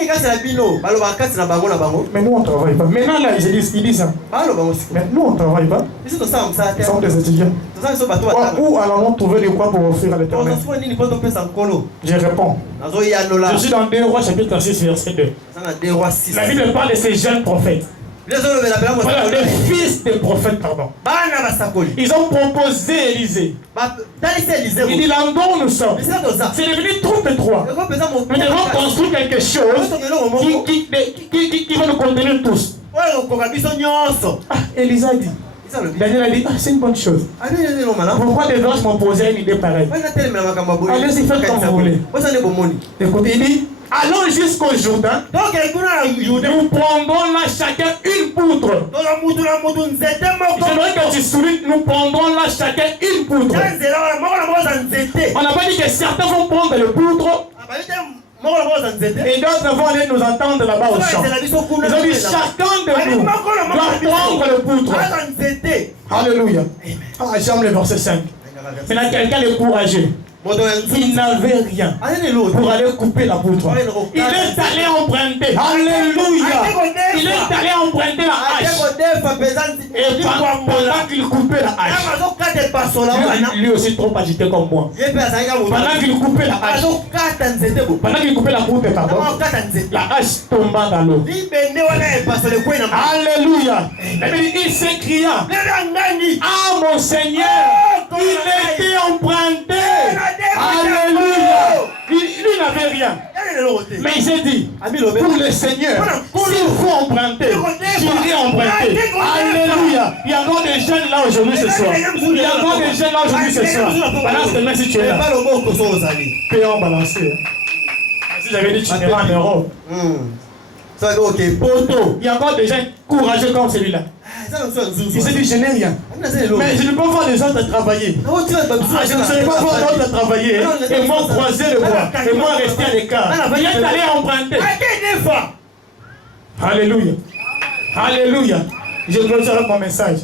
nous on travaille pas. Maintenant là, ils disent ça. Mais nous on travaille pas. Nous sommes des étudiants. Où allons-nous trouver de quoi pour offrir à l'Éternel? Je réponds. Je suis dans 2 Rois chapitre 6 verset 2. La Bible parle de ces jeunes prophètes. Voilà, les fils des prophètes, pardon. Ils ont proposé Élisée. Il dit l'endroit où nous sommes, c'est devenu 33. Nous devons construire quelque chose qui va nous contenir tous. Élisée a dit. Daniel a dit, c'est une bonne chose. Pourquoi des anges m'ont posé une idée pareille? Allez-y, faites comme vous voulez. Écoutez, il dit, allons jusqu'au Jourdain. Nous prendrons là chacun une poutre. J'aimerais que tu soulignes, nous prendrons là chacun une poutre. On n'a pas dit que certains vont prendre le poutre et d'autres vont aller nous attendre là-bas au champ. Ils ont dit chacun de nous doit prendre le poutre. Alléluia. J'aime le verset 5. Maintenant quelqu'un est courageux. Il n'avait rien pour aller couper la poutre. Il est allé emprunter. Alléluia. Il est allé emprunter la hache. Et pendant qu'il coupait la hache, lui aussi trop agité comme moi. Pendant qu'il coupait la hache, pendant qu'il coupait la poutre, pardon, la hache tomba dans l'eau. Alléluia. Il s'écria, ah mon Seigneur, il était emprunté. Alléluia. Lui n'avait rien. Mais il s'est dit, pour le Seigneur, s'il faut emprunter, j'irai emprunter. Alléluia. Il y a encore des jeunes là aujourd'hui ce soir. Il y a encore des jeunes là aujourd'hui ce soir. Balance tes mains si tu es là. Payons balancer. Si j'avais dit tu n'iras en Europe. Il y a encore des gens courageux comme celui-là. Il s'est dit, je n'ai rien. Mais je ne peux pas voir les autres travailler. Je ne saurais pas voir les autres travailler. Et moi croiser le bois. Et moi rester à l'écart. Il est allé emprunter. Alléluia. Alléluia. Je clôture avec mon message.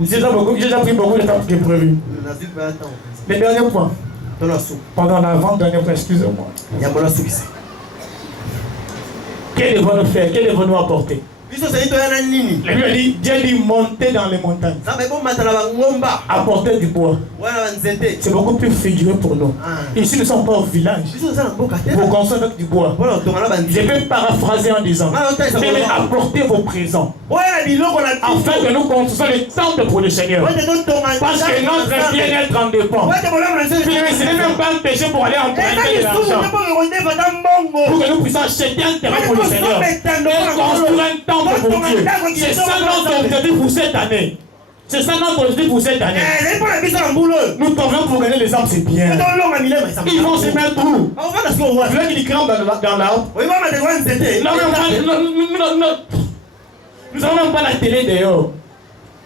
J'ai déjà pris beaucoup de temps que prévu. Le dernier point. Pendant l'avant-dernier point, excusez-moi. Qu'est-ce que devons-nous faire? Qu'est-ce que devons-nous apporter? La Bible dit, Dieu dit monter dans les montagnes. Apporter du bois. C'est beaucoup plus figuré pour nous. Ici, nous ne sommes pas au village. Pour construire avec du bois. Je vais paraphraser en disant, mais apportez vos présents. Afin que nous construisons les temples pour le Seigneur. Parce que notre bien-être en dépend. Ce n'est même pas un péché pour aller emprunter de l'argent. Pour que nous puissions acheter un terrain pour le Seigneur. Et construire un temple pour Dieu. C'est ça notre objectif pour cette année. C'est ça notre objectif pour cette année. Nous travaillons pour gagner les arbres, c'est bien. Ils vont se mettre où? Vous voulez qu'ils grimpent dans l'arbre? Nous n'avons même pas la télé dehors.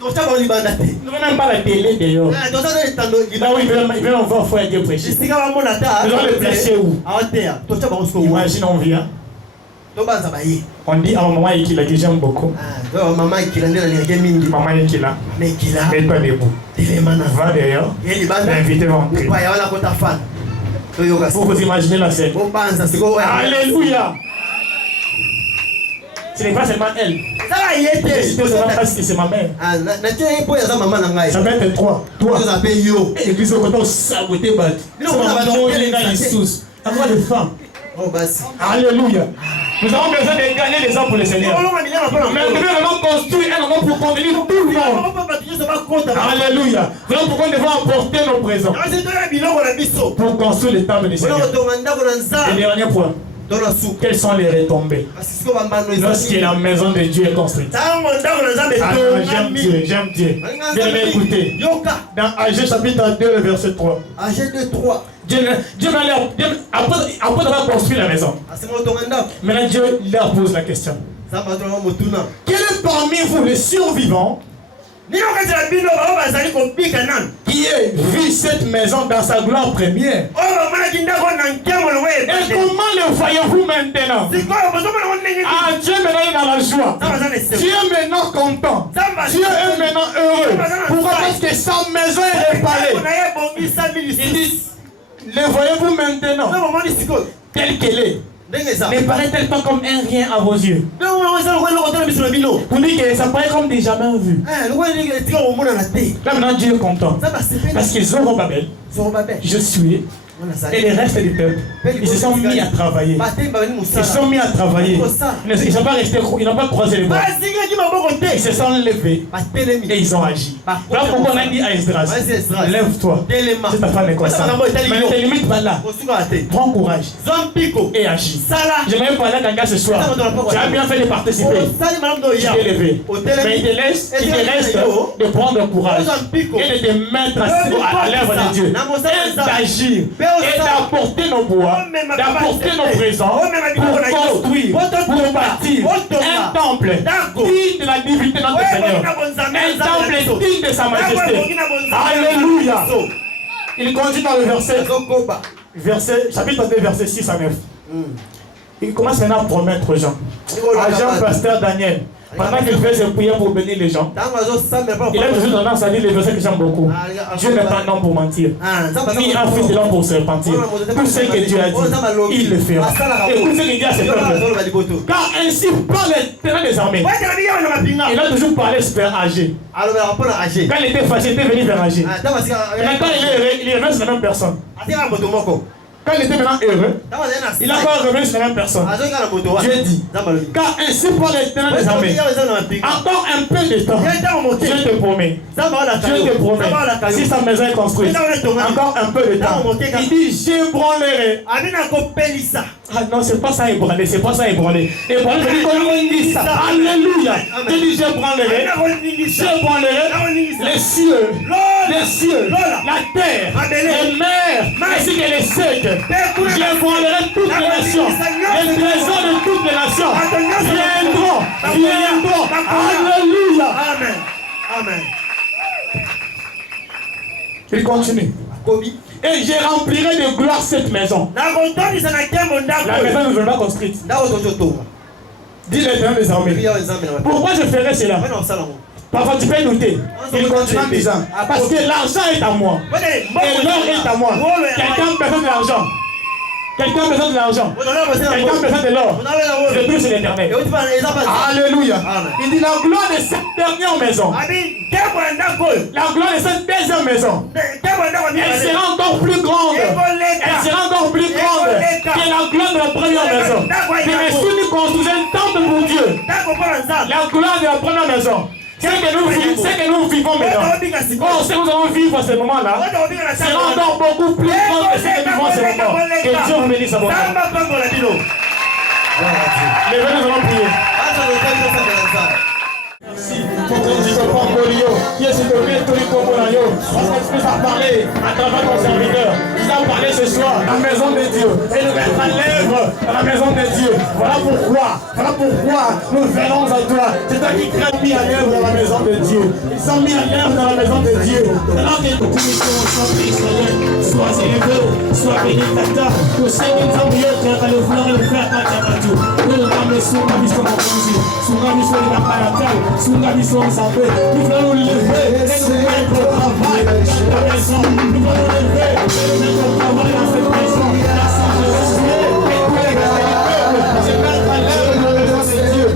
Nous n'avons même pas la télé dehors. Là où ils veulent voir frère Dieu prêcher. Nous allons les placer où? Imagine, on vient. On dit à maman qui l'a dit j'aime beaucoup. Maman qui l'a. Mets-toi debout. Va d'ailleurs. L'invité va entrer. Vous vous imaginez la scène. Alléluia. Ce n'est pas seulement elle. Ça va y être. Parce que c'est ma mère. Ah, maman. Ça va être toi. Toi. Vous appelez yo. Église au côté, saboté, bat. C'est ma mère, il est Jésus. Avoir des femmes. Oh, bah si. Alléluia. Nous avons besoin de gagner les hommes pour le Seigneur. Mais nous devons construire un endroit pour contenir tout le monde. Alléluia. Voilà pourquoi nous devons apporter nos présents. Pour construire les tables du Seigneur. Et dernier point. Quelles sont les retombées lorsque la maison de Dieu est construite? J'aime Dieu, j'aime Dieu. Bien écouter. Dans Agé chapitre 2, le verset 3. Agé 2, 3. Dieu après avoir construit la maison, maintenant Dieu leur pose la question. Quel est parmi vous les survivants qui a vu cette maison dans sa gloire première? Et comment le voyez-vous maintenant? Ah, Dieu maintenant est dans la joie. Dieu est maintenant content. Dieu est maintenant heureux. Pourquoi? Parce que sa maison est réparée. Il dit, le voyez-vous maintenant tel qu'elle est? Ne paraît-elle pas comme un rien à vos yeux? Vous dites que ça paraît comme des jamais vus. Là maintenant Dieu est content. Parce que Zorobabel, Josué et les restes du peuple, ils se sont mis à travailler. Ils se sont mis à travailler. Ils n'ont pas resté, ils n'ont pas croisé les bras. Ils se sont levés et ils ont agi. Voilà pourquoi on a dit à Esdras, lève-toi. C'est ta femme est comme ça. Mais ne te limite pas là. Prends courage et agis. J'aimerais parler d'un gars ce soir. Tu as bien fait de participer. Tu t'es levé. Mais il te reste de prendre courage et de te mettre à l'œuvre de Dieu. Et d'agir. Et d'apporter nos bois, d'apporter nos présents pour construire, pour bâtir un temple digne de la divinité de notre Seigneur. Un temple digne de sa majesté. Alléluia. Il continue dans le verset, chapitre 2, verset 6 à 9. Il commence maintenant à promettre aux gens. À Jean, pasteur Daniel. Pendant qu'il fait ses prières pour bénir les gens, il a toujours tendance à dire les versets que j'aime beaucoup. Dieu n'est pas un homme pour mentir, ni un fils de l'homme pour se repentir. Tout ce que Dieu a dit, il le fera. Écoute ce qu'il dit à ses peuples. Car ainsi parle l'Éternel des armées. Il a toujours parlé vers Agé. Quand il était fâché, il était venu vers Agé. Maintenant, il est revenu sur la même personne. Quand il était maintenant heureux, il a encore revenu sur la même personne. Dieu dit, car ainsi parle l'Éternel des armées, encore un peu de temps, Dieu te promet, si sa maison est construite, encore un peu de temps, il dit, j'ébranlerai. Ah non, c'est pas ça ébranler, c'est pas ça ébranler. Ébranler, je dis comme on dit ça. Alléluia. Je dis, j'ébranlerai les cieux, la terre, les mers, ainsi que les secs. J'ébranlerai toutes les nations. Les trésors de toutes les nations viendront. Alléluia. Amen. Amen. Il continue. Et je remplirai de gloire cette maison. La maison ne sera pas construite. Dit l'Éternel des armées. Pourquoi je ferai cela? Parfois tu peux douter. Il continue en disant, parce que l'argent est à moi. Et l'or est à moi. Quelqu'un a besoin de l'argent. Quelqu'un a besoin de l'argent. Quelqu'un a besoin de l'or. Je prie sur l'Éternel. Alléluia. Il dit la gloire de cette dernière maison. La gloire de cette deuxième maison. Elle sera encore plus grande. Elle sera encore plus grande que la gloire de la première maison. Mais si nous construisons un temple pour Dieu, la gloire de la première maison, c'est que nous vivons maintenant. Oh, ce que nous allons vivre à ce moment-là sera encore beaucoup plus grand que ce que nous vivons à ce moment. Que Dieu vous bénisse à votre temps. Les venez, nous allons prier. Merci pour ton petit Pangolio qui est sur le net de Combonayo. Parce que tu nous as parlé à travers ton serviteur. Tu as parlé ce soir dans la maison de Dieu. Et nous mettre à l'œuvre dans la maison de Dieu. Voilà pourquoi nous verrons à toi. C'est toi qui crée mis à l'œuvre dans la maison de Dieu. Ils sont mis à l'œuvre dans la maison de Dieu. Alors que nous sommes Israël, sois élevé, sois béni, Tata. Que ce qui nous a oublié, que le vouloir le faire à Tabatou. Que nous avons sur la mission de Jésus. Sur la mission de la Payatal. Sous la mission de santé, nous voulons nous lever et nous mettre au travail dans la maison. Nous voulons nous lever et nous mettre au travail dans cette maison. La santé de Dieu et tous les gars du peuple, se mettre à l'œuvre dans la maison de Dieu.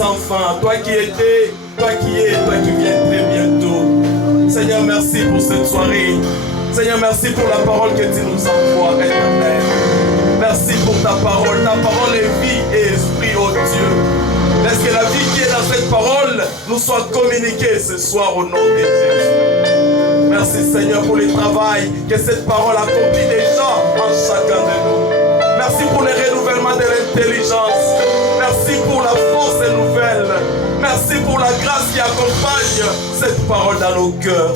sans fin. Toi qui étais, toi qui es, toi qui viens très bientôt. Seigneur, merci pour cette soirée. Seigneur, merci pour la parole que tu nous envoies, Éternel. Merci pour ta parole. Ta parole est vie et esprit, oh Dieu. Laisse que la vie qui est dans cette parole nous soit communiquée ce soir au nom de Jésus. Merci Seigneur pour le travail que cette parole accomplit déjà en chacun de nous. Merci pour le renouvellement de l'intelligence. Merci pour la force nouvelle. Merci pour la grâce qui accompagne cette parole dans nos cœurs.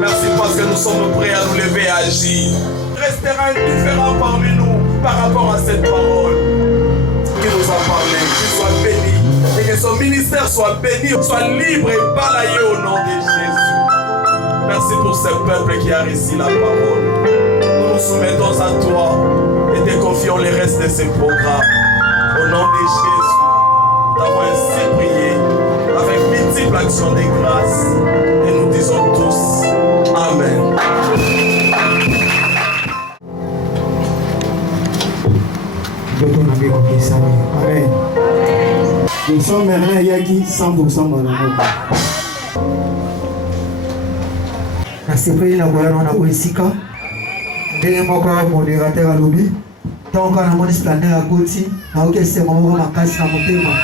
Merci parce que nous sommes prêts à nous lever et à agir. Restera indifférent parmi nous par rapport à cette parole qui nous a parlé, qu'il soit béni et que son ministère soit béni, soit libre et balayé au nom de Jésus. Merci pour ce peuple qui a reçu la parole. Nous nous soumettons à toi et te confions le reste de ce programme. Au nom de Jésus, nous avons ainsi prié avec multiples actions de grâce et nous disons tous Amen. Amen. Nous sommes maintenant yaki 100% malamu. nasepeli na koyana na oesika ndenge moko modérateur alobi ntongo kaka namoni splander ya koti naoki esengo moko makasi na motema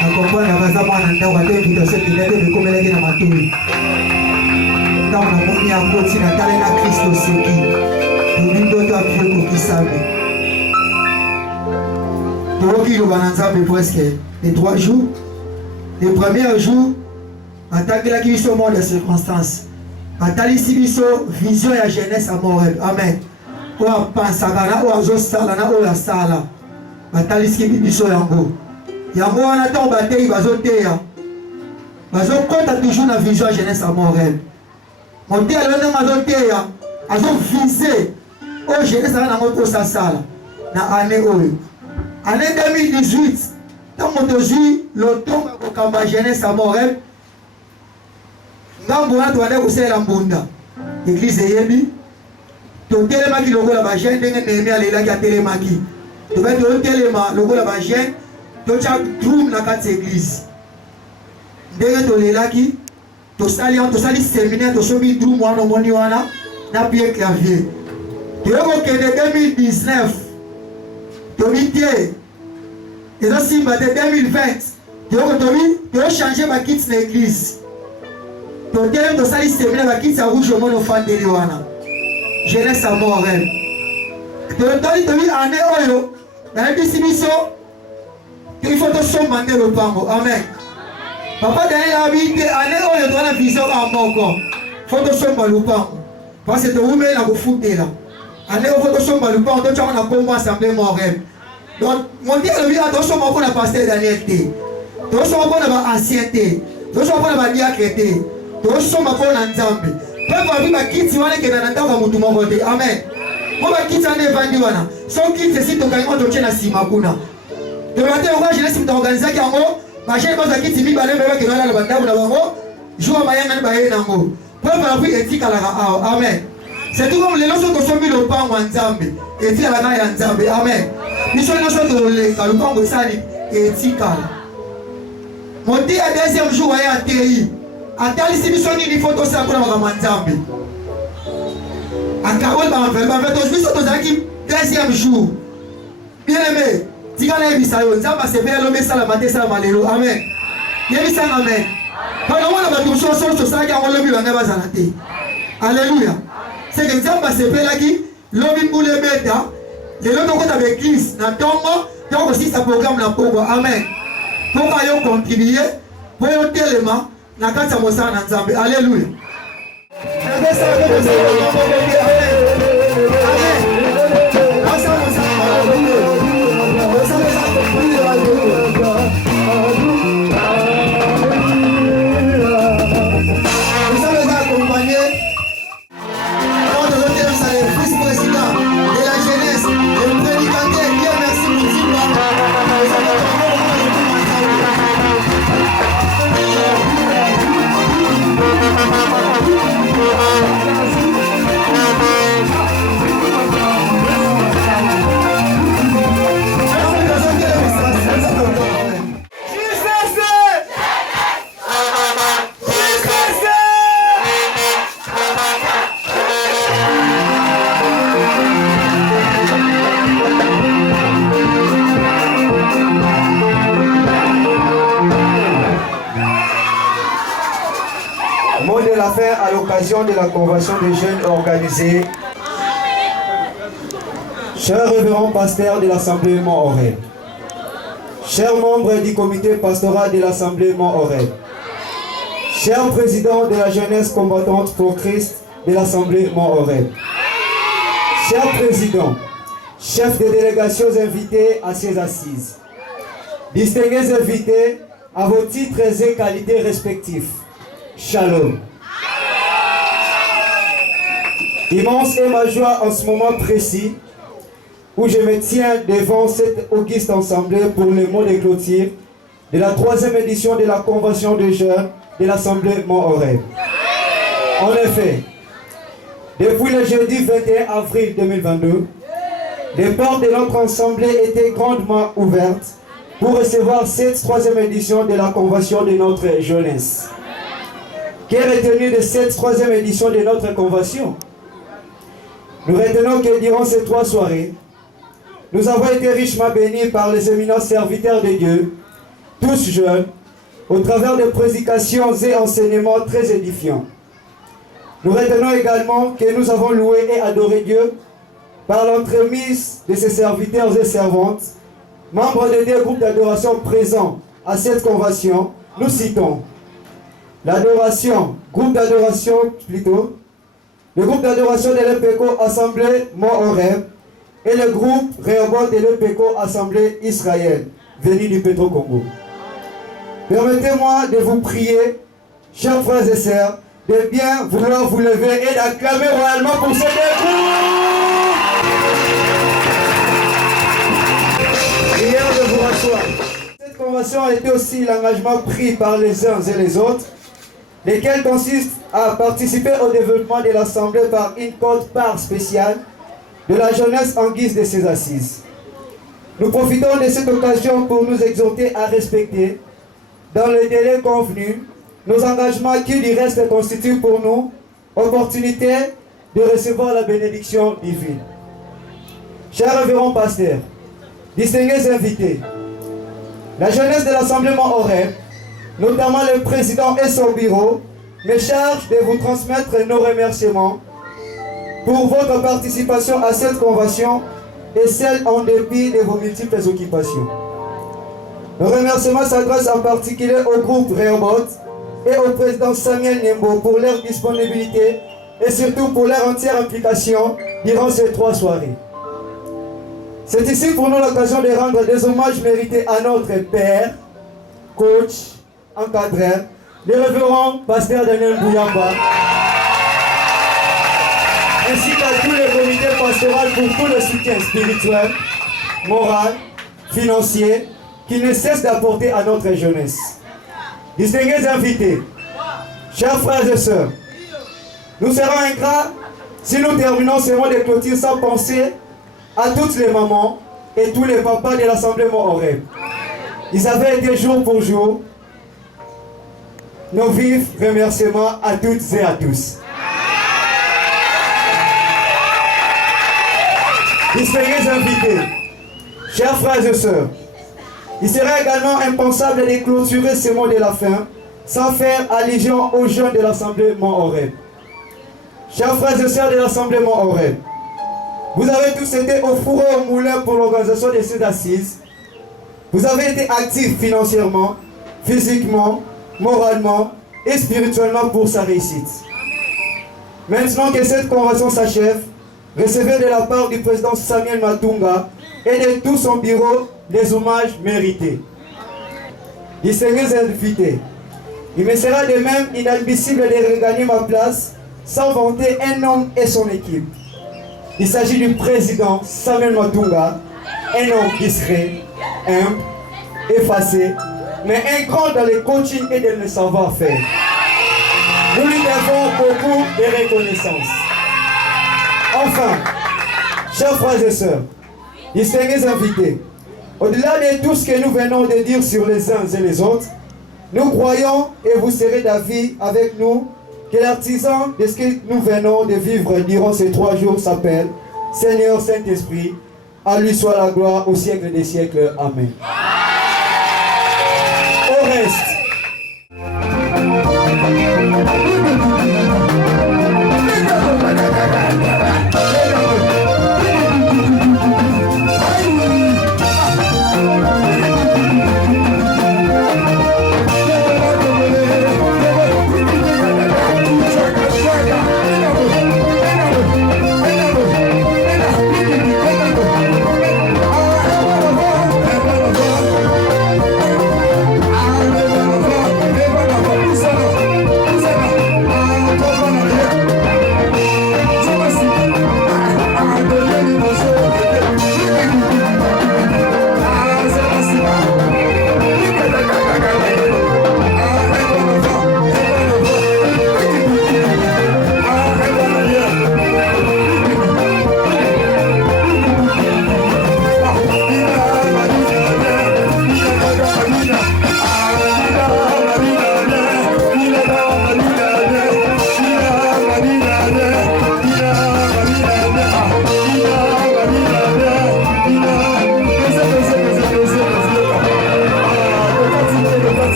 nakompane baza mwana ndako ate invitation ekende te bekomelaki na matoi ntango namoni ya koti natale na kristo soki tobi ndoto apie kokisami toyoki liloba na nzambe presque les 3 jours. Le premier jour atangelaki biso mort de circonstance atalisi biso vision ya jeunesse à Moreb. Amen. Oyo apansaka na oyo azosala na oyo asala batalisi biso yango wana ntango bateyi bazoteya bazokɔta toujours na vision ya jeunesse à Moreb. moteya lelo ndenge azoteya azovise oyo jeunesse aka nango tosasala na année oyo année 2018 ntango tozwi lotongo kokamba jeunesse à Moreb ngambo wana tobandaki kosalela mbunda église eyebi totelemaki lokola bajeune ndenge Nehemia alelaki atelemaki tobaki totelema lokola bajeune totya drum na kati ya église ndenge tolelaki tosali séminaire tosomi drum wana omoni wana na pied clavier toye kokende 2019 tobi te ezosimba te 2020 toyochange bakiti na église totelemi tosali séminaire bakiti ya rouge omoni ofandeli wana jeunesse à Moreb. Tobi année oyo nayebisi biso il faut tosomba nde lopango. Amen. Papa Daniel abi te année oyo toza na vision a moko faut tosomba lopango parce que towumeli na kofutela année oyo faut tosomba lopango totyango na kombo assemblée Moreb. Donc mondi alobi tosomba mpo na pasteur Daniel te tosomba mpo na baancien te tosomba mpo na badiacre te tosomba mpo na Nzambe. Pepe abi bakiti wana ekenda na ndako ya mutu moko te. Amen. Mpo bakiti wana evandi wana so kiti esi tokangi ngo totie na nsima kuna tobate yango jeunesse toorganizaki yango bajeune bazwa kiti mibale mpe bakenda wana na bandako na bango jour bayangani baye nango pepe apui etikalaka awa. Amen. C'est tout comme lelo so tosombi lopango ya Nzambe etikalaka ya Nzambe. Amen. biso nyonso toleka lopango esali etikala moti ya deuxième jour aye ateyi atalisi biso nini fo tosala mpona makambo ya Nzambe akaroli bamve biso tozalaki deuxième jour bien aimé tika nayebisa yo Nzambe asepeli elobi esalama te esalama lelo. Amen. yebisanga amen. mpona bato mosusu tosalaki yango lobi bangai bazala te. Alléluia. C'est que Nzambe asepelaki lobi mbula ebeta lelo tokota baeglise na ntongo tokosilisa programme na pokwa. Amen. mpoka yo contribue mpo yo telema na kati ya mosala na Nzambe. Alléluia. Thank you. Mot de la fin à l'occasion de la convention des jeunes organisée. Chers révérends pasteurs de l'Assemblée Mont-Oreb, chers membres du comité pastoral de l'Assemblée Mont-Oreb, chers présidents de la jeunesse combattante pour Christ de l'Assemblée Mont-Oreb, chers présidents, chefs de délégations invités à ces assises, distingués invités à vos titres et qualités respectifs, Shalom. Immense est ma joie en ce moment précis où je me tiens devant cette auguste assemblée pour le mot de clôture de la 3e édition de la Convention des jeunes de l'Assemblée Mont-Oreb. En effet, depuis le jeudi 21 avril 2022, les portes de notre assemblée étaient grandement ouvertes pour recevoir cette 3e édition de la Convention de notre jeunesse. Qu'est retenu de cette 3e édition de notre Convention? Nous retenons que durant ces 3 soirées, nous avons été richement bénis par les éminents serviteurs de Dieu, tous jeunes, au travers de prédications et enseignements très édifiants. Nous retenons également que nous avons loué et adoré Dieu par l'entremise de ses serviteurs et servantes, membres des 2 groupes d'adoration présents à cette convention. Nous citons l'adoration, groupe d'adoration plutôt, le groupe d'adoration de l'EPECO Assemblée Mont-Oreb et le groupe Rehoboth de l'EPECO Assemblée Israël, venu du Petro-Congo. Permettez-moi de vous prier, chers frères et sœurs, de bien vouloir vous lever et d'acclamer royalement pour ces 2 groupes. Prière de vous rasseoir. Cette convention a été aussi l'engagement pris par les uns et les autres, lesquels consistent à participer au développement de l'Assemblée par une quote-part spéciale de la jeunesse en guise de ses assises. Nous profitons de cette occasion pour nous exhorter à respecter, dans le délai convenu, nos engagements qui du reste constituent pour nous opportunité de recevoir la bénédiction divine. Chers révérends pasteurs, distingués invités, la jeunesse de l'Assemblée Mont-Oreb, notamment le président et son bureau, me charge de vous transmettre nos remerciements pour votre participation à cette convention et celle en dépit de vos multiples occupations. Nos remerciements s'adressent en particulier au groupe Rehoboth et au président Samuel Nembo pour leur disponibilité et surtout pour leur entière implication durant ces 3 soirées. C'est ici pour nous l'occasion de rendre des hommages mérités à notre père, coach, encadreur, le révérend pasteur Daniel Bouyamba, ainsi qu'à tous les comités pastoraux pour tout le soutien spirituel, moral, financier, qui ne cesse d'apporter à notre jeunesse. Distingués invités, chers frères et sœurs, nous serons ingrats si nous terminons ce mois de clôture sans penser à toutes les mamans et tous les papas de l'Assemblée Mont-Oreb. Ils avaient été jour pour jour nos vifs remerciements à toutes et à tous. Distingués invités, chers frères et sœurs, il serait également impensable de clôturer ce mot de la fin sans faire allusion aux jeunes de l'Assemblée Mont-Oreb. Chers frères et sœurs de l'Assemblée Mont-Oreb, vous avez tous été au four et au moulin pour l'organisation de ces assises. Vous avez été actifs financièrement, physiquement, moralement et spirituellement pour sa réussite. Maintenant que cette convention s'achève, recevez de la part du président Samuel Matunga et de tout son bureau les hommages mérités. Distingués invités, il me sera de même inadmissible de regagner ma place sans vanter un homme et son équipe. Il s'agit du président Samuel Matunga, un homme discret, humble, effacé, mais un grand dans le coaching et dans le savoir-faire. Nous lui devons beaucoup de reconnaissance. Enfin, chers frères et sœurs, distingués invités, au-delà de tout ce que nous venons de dire sur les uns et les autres, nous croyons, et vous serez d'avis avec nous, que l'artisan de ce que nous venons de vivre durant ces 3 jours s'appelle Seigneur Saint-Esprit. À lui soit la gloire au siècle des siècles. Amen. Au reste.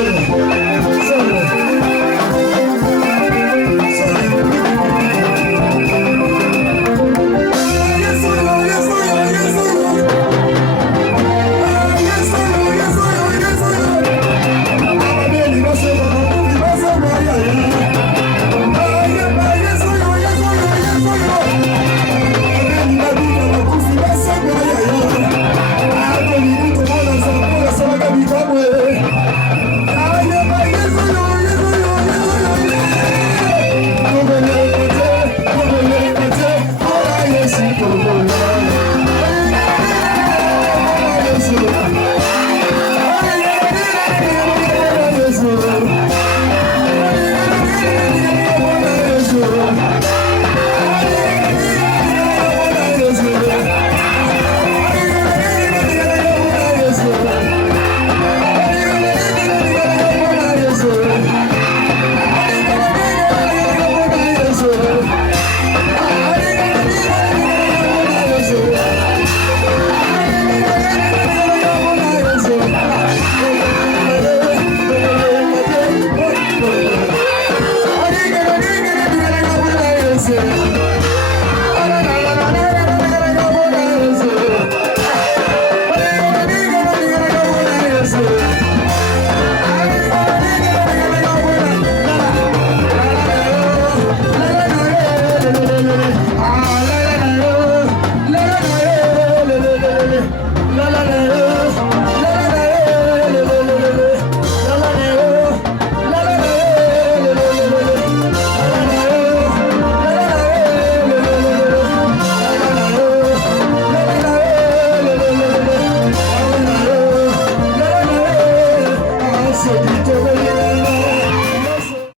Amen.